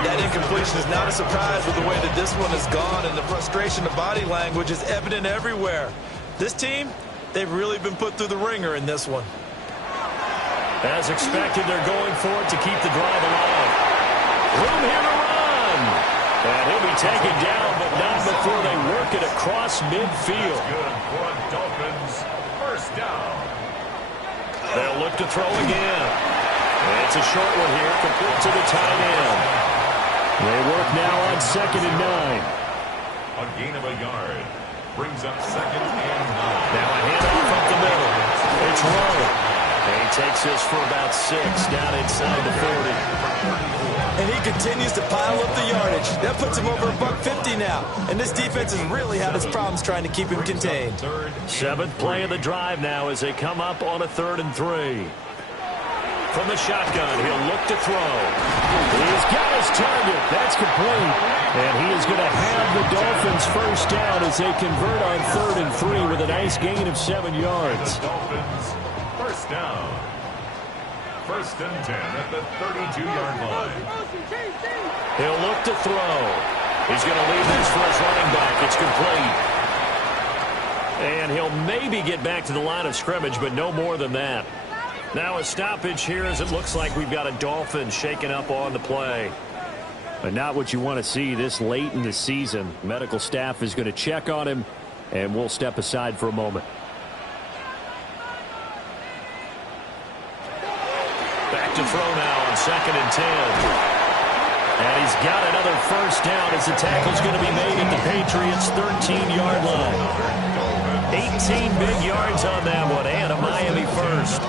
That incompletion is not a surprise with the way that this one has gone, and the frustration of body language is evident everywhere. This team, they've really been put through the ringer in this one. As expected, they're going for it to keep the drive alive. Room here to run. And he'll be taken down, but not before they work it across midfield. Good for Dolphins. 1st down. They'll look to throw again. It's a short one here, complete to the tight end. They work now on 2nd and 9. A gain of a yard. Brings up 2nd and 9. Now a handoff up the middle. It's Rowe. And he takes this for about 6 down inside the 40. And he continues to pile up the yardage. That puts him over $150 now. And this defense has really had its problems trying to keep him contained. 7th play of the drive now as they come up on a 3rd and 3. From the shotgun, he'll look to throw. He's got his target. That's complete. And he is going to have the Dolphins 1st down as they convert on 3rd and 3 with a nice gain of 7 yards. The Dolphins 1st down. 1st and 10 at the 32-yard line. He'll look to throw. He's going to leave this for his running back. It's complete. And he'll maybe get back to the line of scrimmage, but no more than that. Now a stoppage here as it looks like we've got a Dolphin shaken up on the play. But not what you want to see this late in the season. Medical staff is going to check on him, and we'll step aside for a moment. Back to throw now on 2nd and 10. And he's got another 1st down as the tackle's going to be made at the Patriots' 13-yard line. 18 big yards on that one, and a Miami 1st.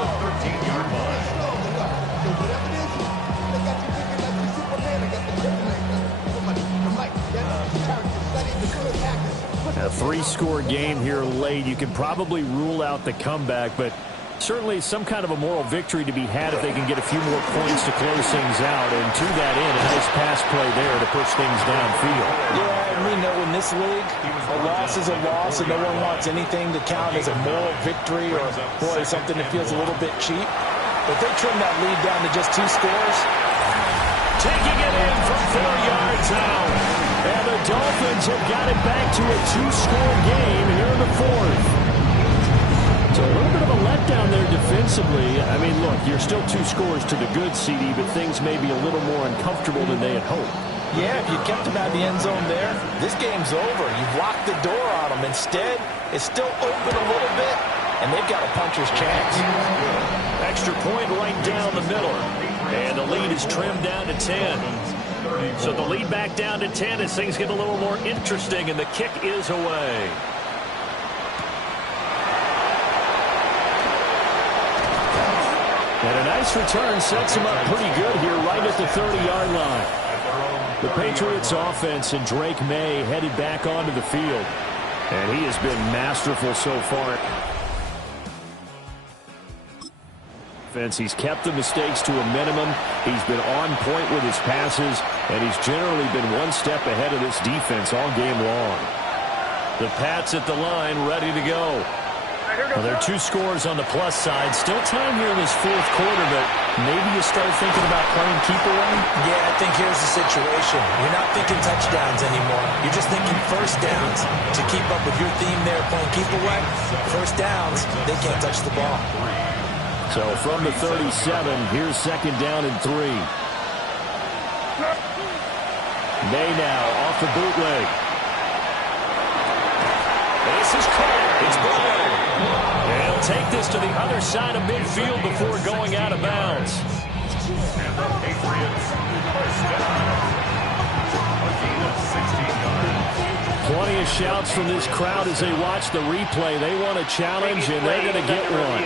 A 3-score game here late. You can probably rule out the comeback, but certainly some kind of a moral victory to be had if they can get a few more points to close things out. And to that end, a nice pass play there to push things downfield. Yeah, and we know in this league, a loss is a loss, and no one wants anything to count as a moral victory or, boy, something that feels a little bit cheap. But they trim that lead down to just 2 scores. Taking it in from 4 yards out. And the Dolphins have got it back to a 2-score game here in the 4th. So a little bit of a letdown there defensively. I mean, look, you're still 2 scores to the good, CD, but things may be a little more uncomfortable than they had hoped. Yeah, if you kept them out of the end zone there, this game's over. You've locked the door on them. Instead, it's still open a little bit, and they've got a puncher's chance. Extra point right down the middle. And the lead is trimmed down to 10. So the lead back down to 10 as things get a little more interesting, and the kick is away. And a nice return sets him up pretty good here right at the 30-yard line. The Patriots offense and Drake May headed back onto the field. And he has been masterful so far. He's kept the mistakes to a minimum. He's been on point with his passes, and he's generally been one step ahead of this defense all game long. The Pats at the line, ready to go. Well, there are 2 scores on the plus side. Still time here in this 4th quarter, but maybe you start thinking about playing keep away? Yeah, I think here's the situation. You're not thinking touchdowns anymore. You're just thinking first downs. To keep up with your theme there, playing keep away, first downs, they can't touch the ball. So from the 37, here's 2nd down and 3. May now off the bootleg. This is caught. It's Brown. And he'll take this to the other side of midfield before going out of bounds. And the Patriots first down. A gain of 16 yards. Plenty of shouts from this crowd as they watch the replay. They want a challenge, and they're going to get one.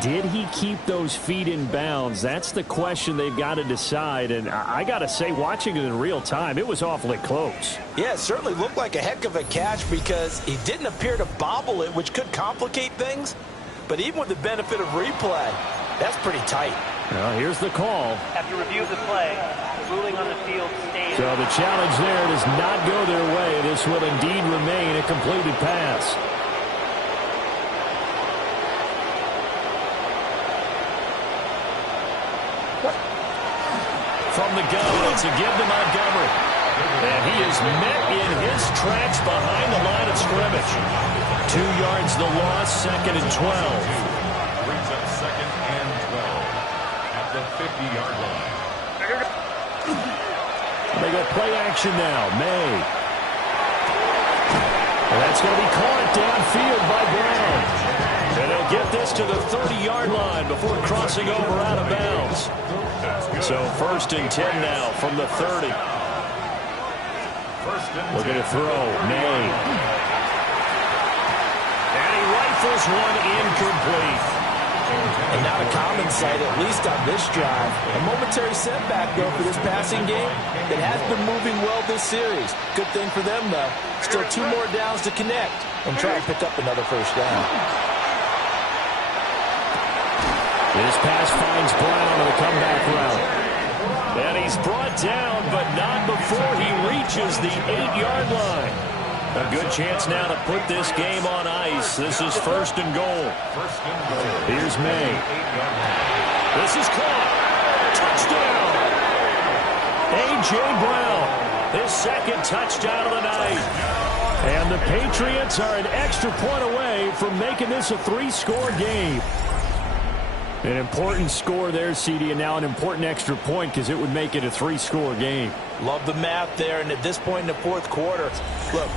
Did he keep those feet in bounds? That's the question they've got to decide. And I got to say, watching it in real time, it was awfully close. Yeah, it certainly looked like a heck of a catch because he didn't appear to bobble it, which could complicate things. But even with the benefit of replay, that's pretty tight. Well, here's the call. After review of the play, the ruling on the field stays. So the challenge there does not go their way. This will indeed remain a completed pass. From the gun, it's a give to Montgomery. And he is met in his tracks behind the line of scrimmage. 2 yards the loss, 2nd and 12. Brings up 2nd and 12 at the 50-yard line. They go play action now. May. And that's going to be caught downfield by Brown. And they'll get this to the 30-yard line before crossing over out of bounds. So 1st and 10 now from the 30. Looking to throw. May. And he rifles one incomplete. And not a common sight, at least on this drive. A momentary setback, though, for this passing game that has been moving well this series. Good thing for them, though. Still 2 more downs to connect and try to pick up another first down. This pass finds Brown on the comeback route. And he's brought down, but not before he reaches the 8-yard line. A good chance now to put this game on ice. This is 1st and goal. Here's May. This is caught. Touchdown. A.J. Brown, his 2nd touchdown of the night. And the Patriots are an extra point away from making this a 3-score game. An important score there, CD, and now an important extra point because it would make it a 3-score game. Love the math there, and at this point in the 4th quarter, look,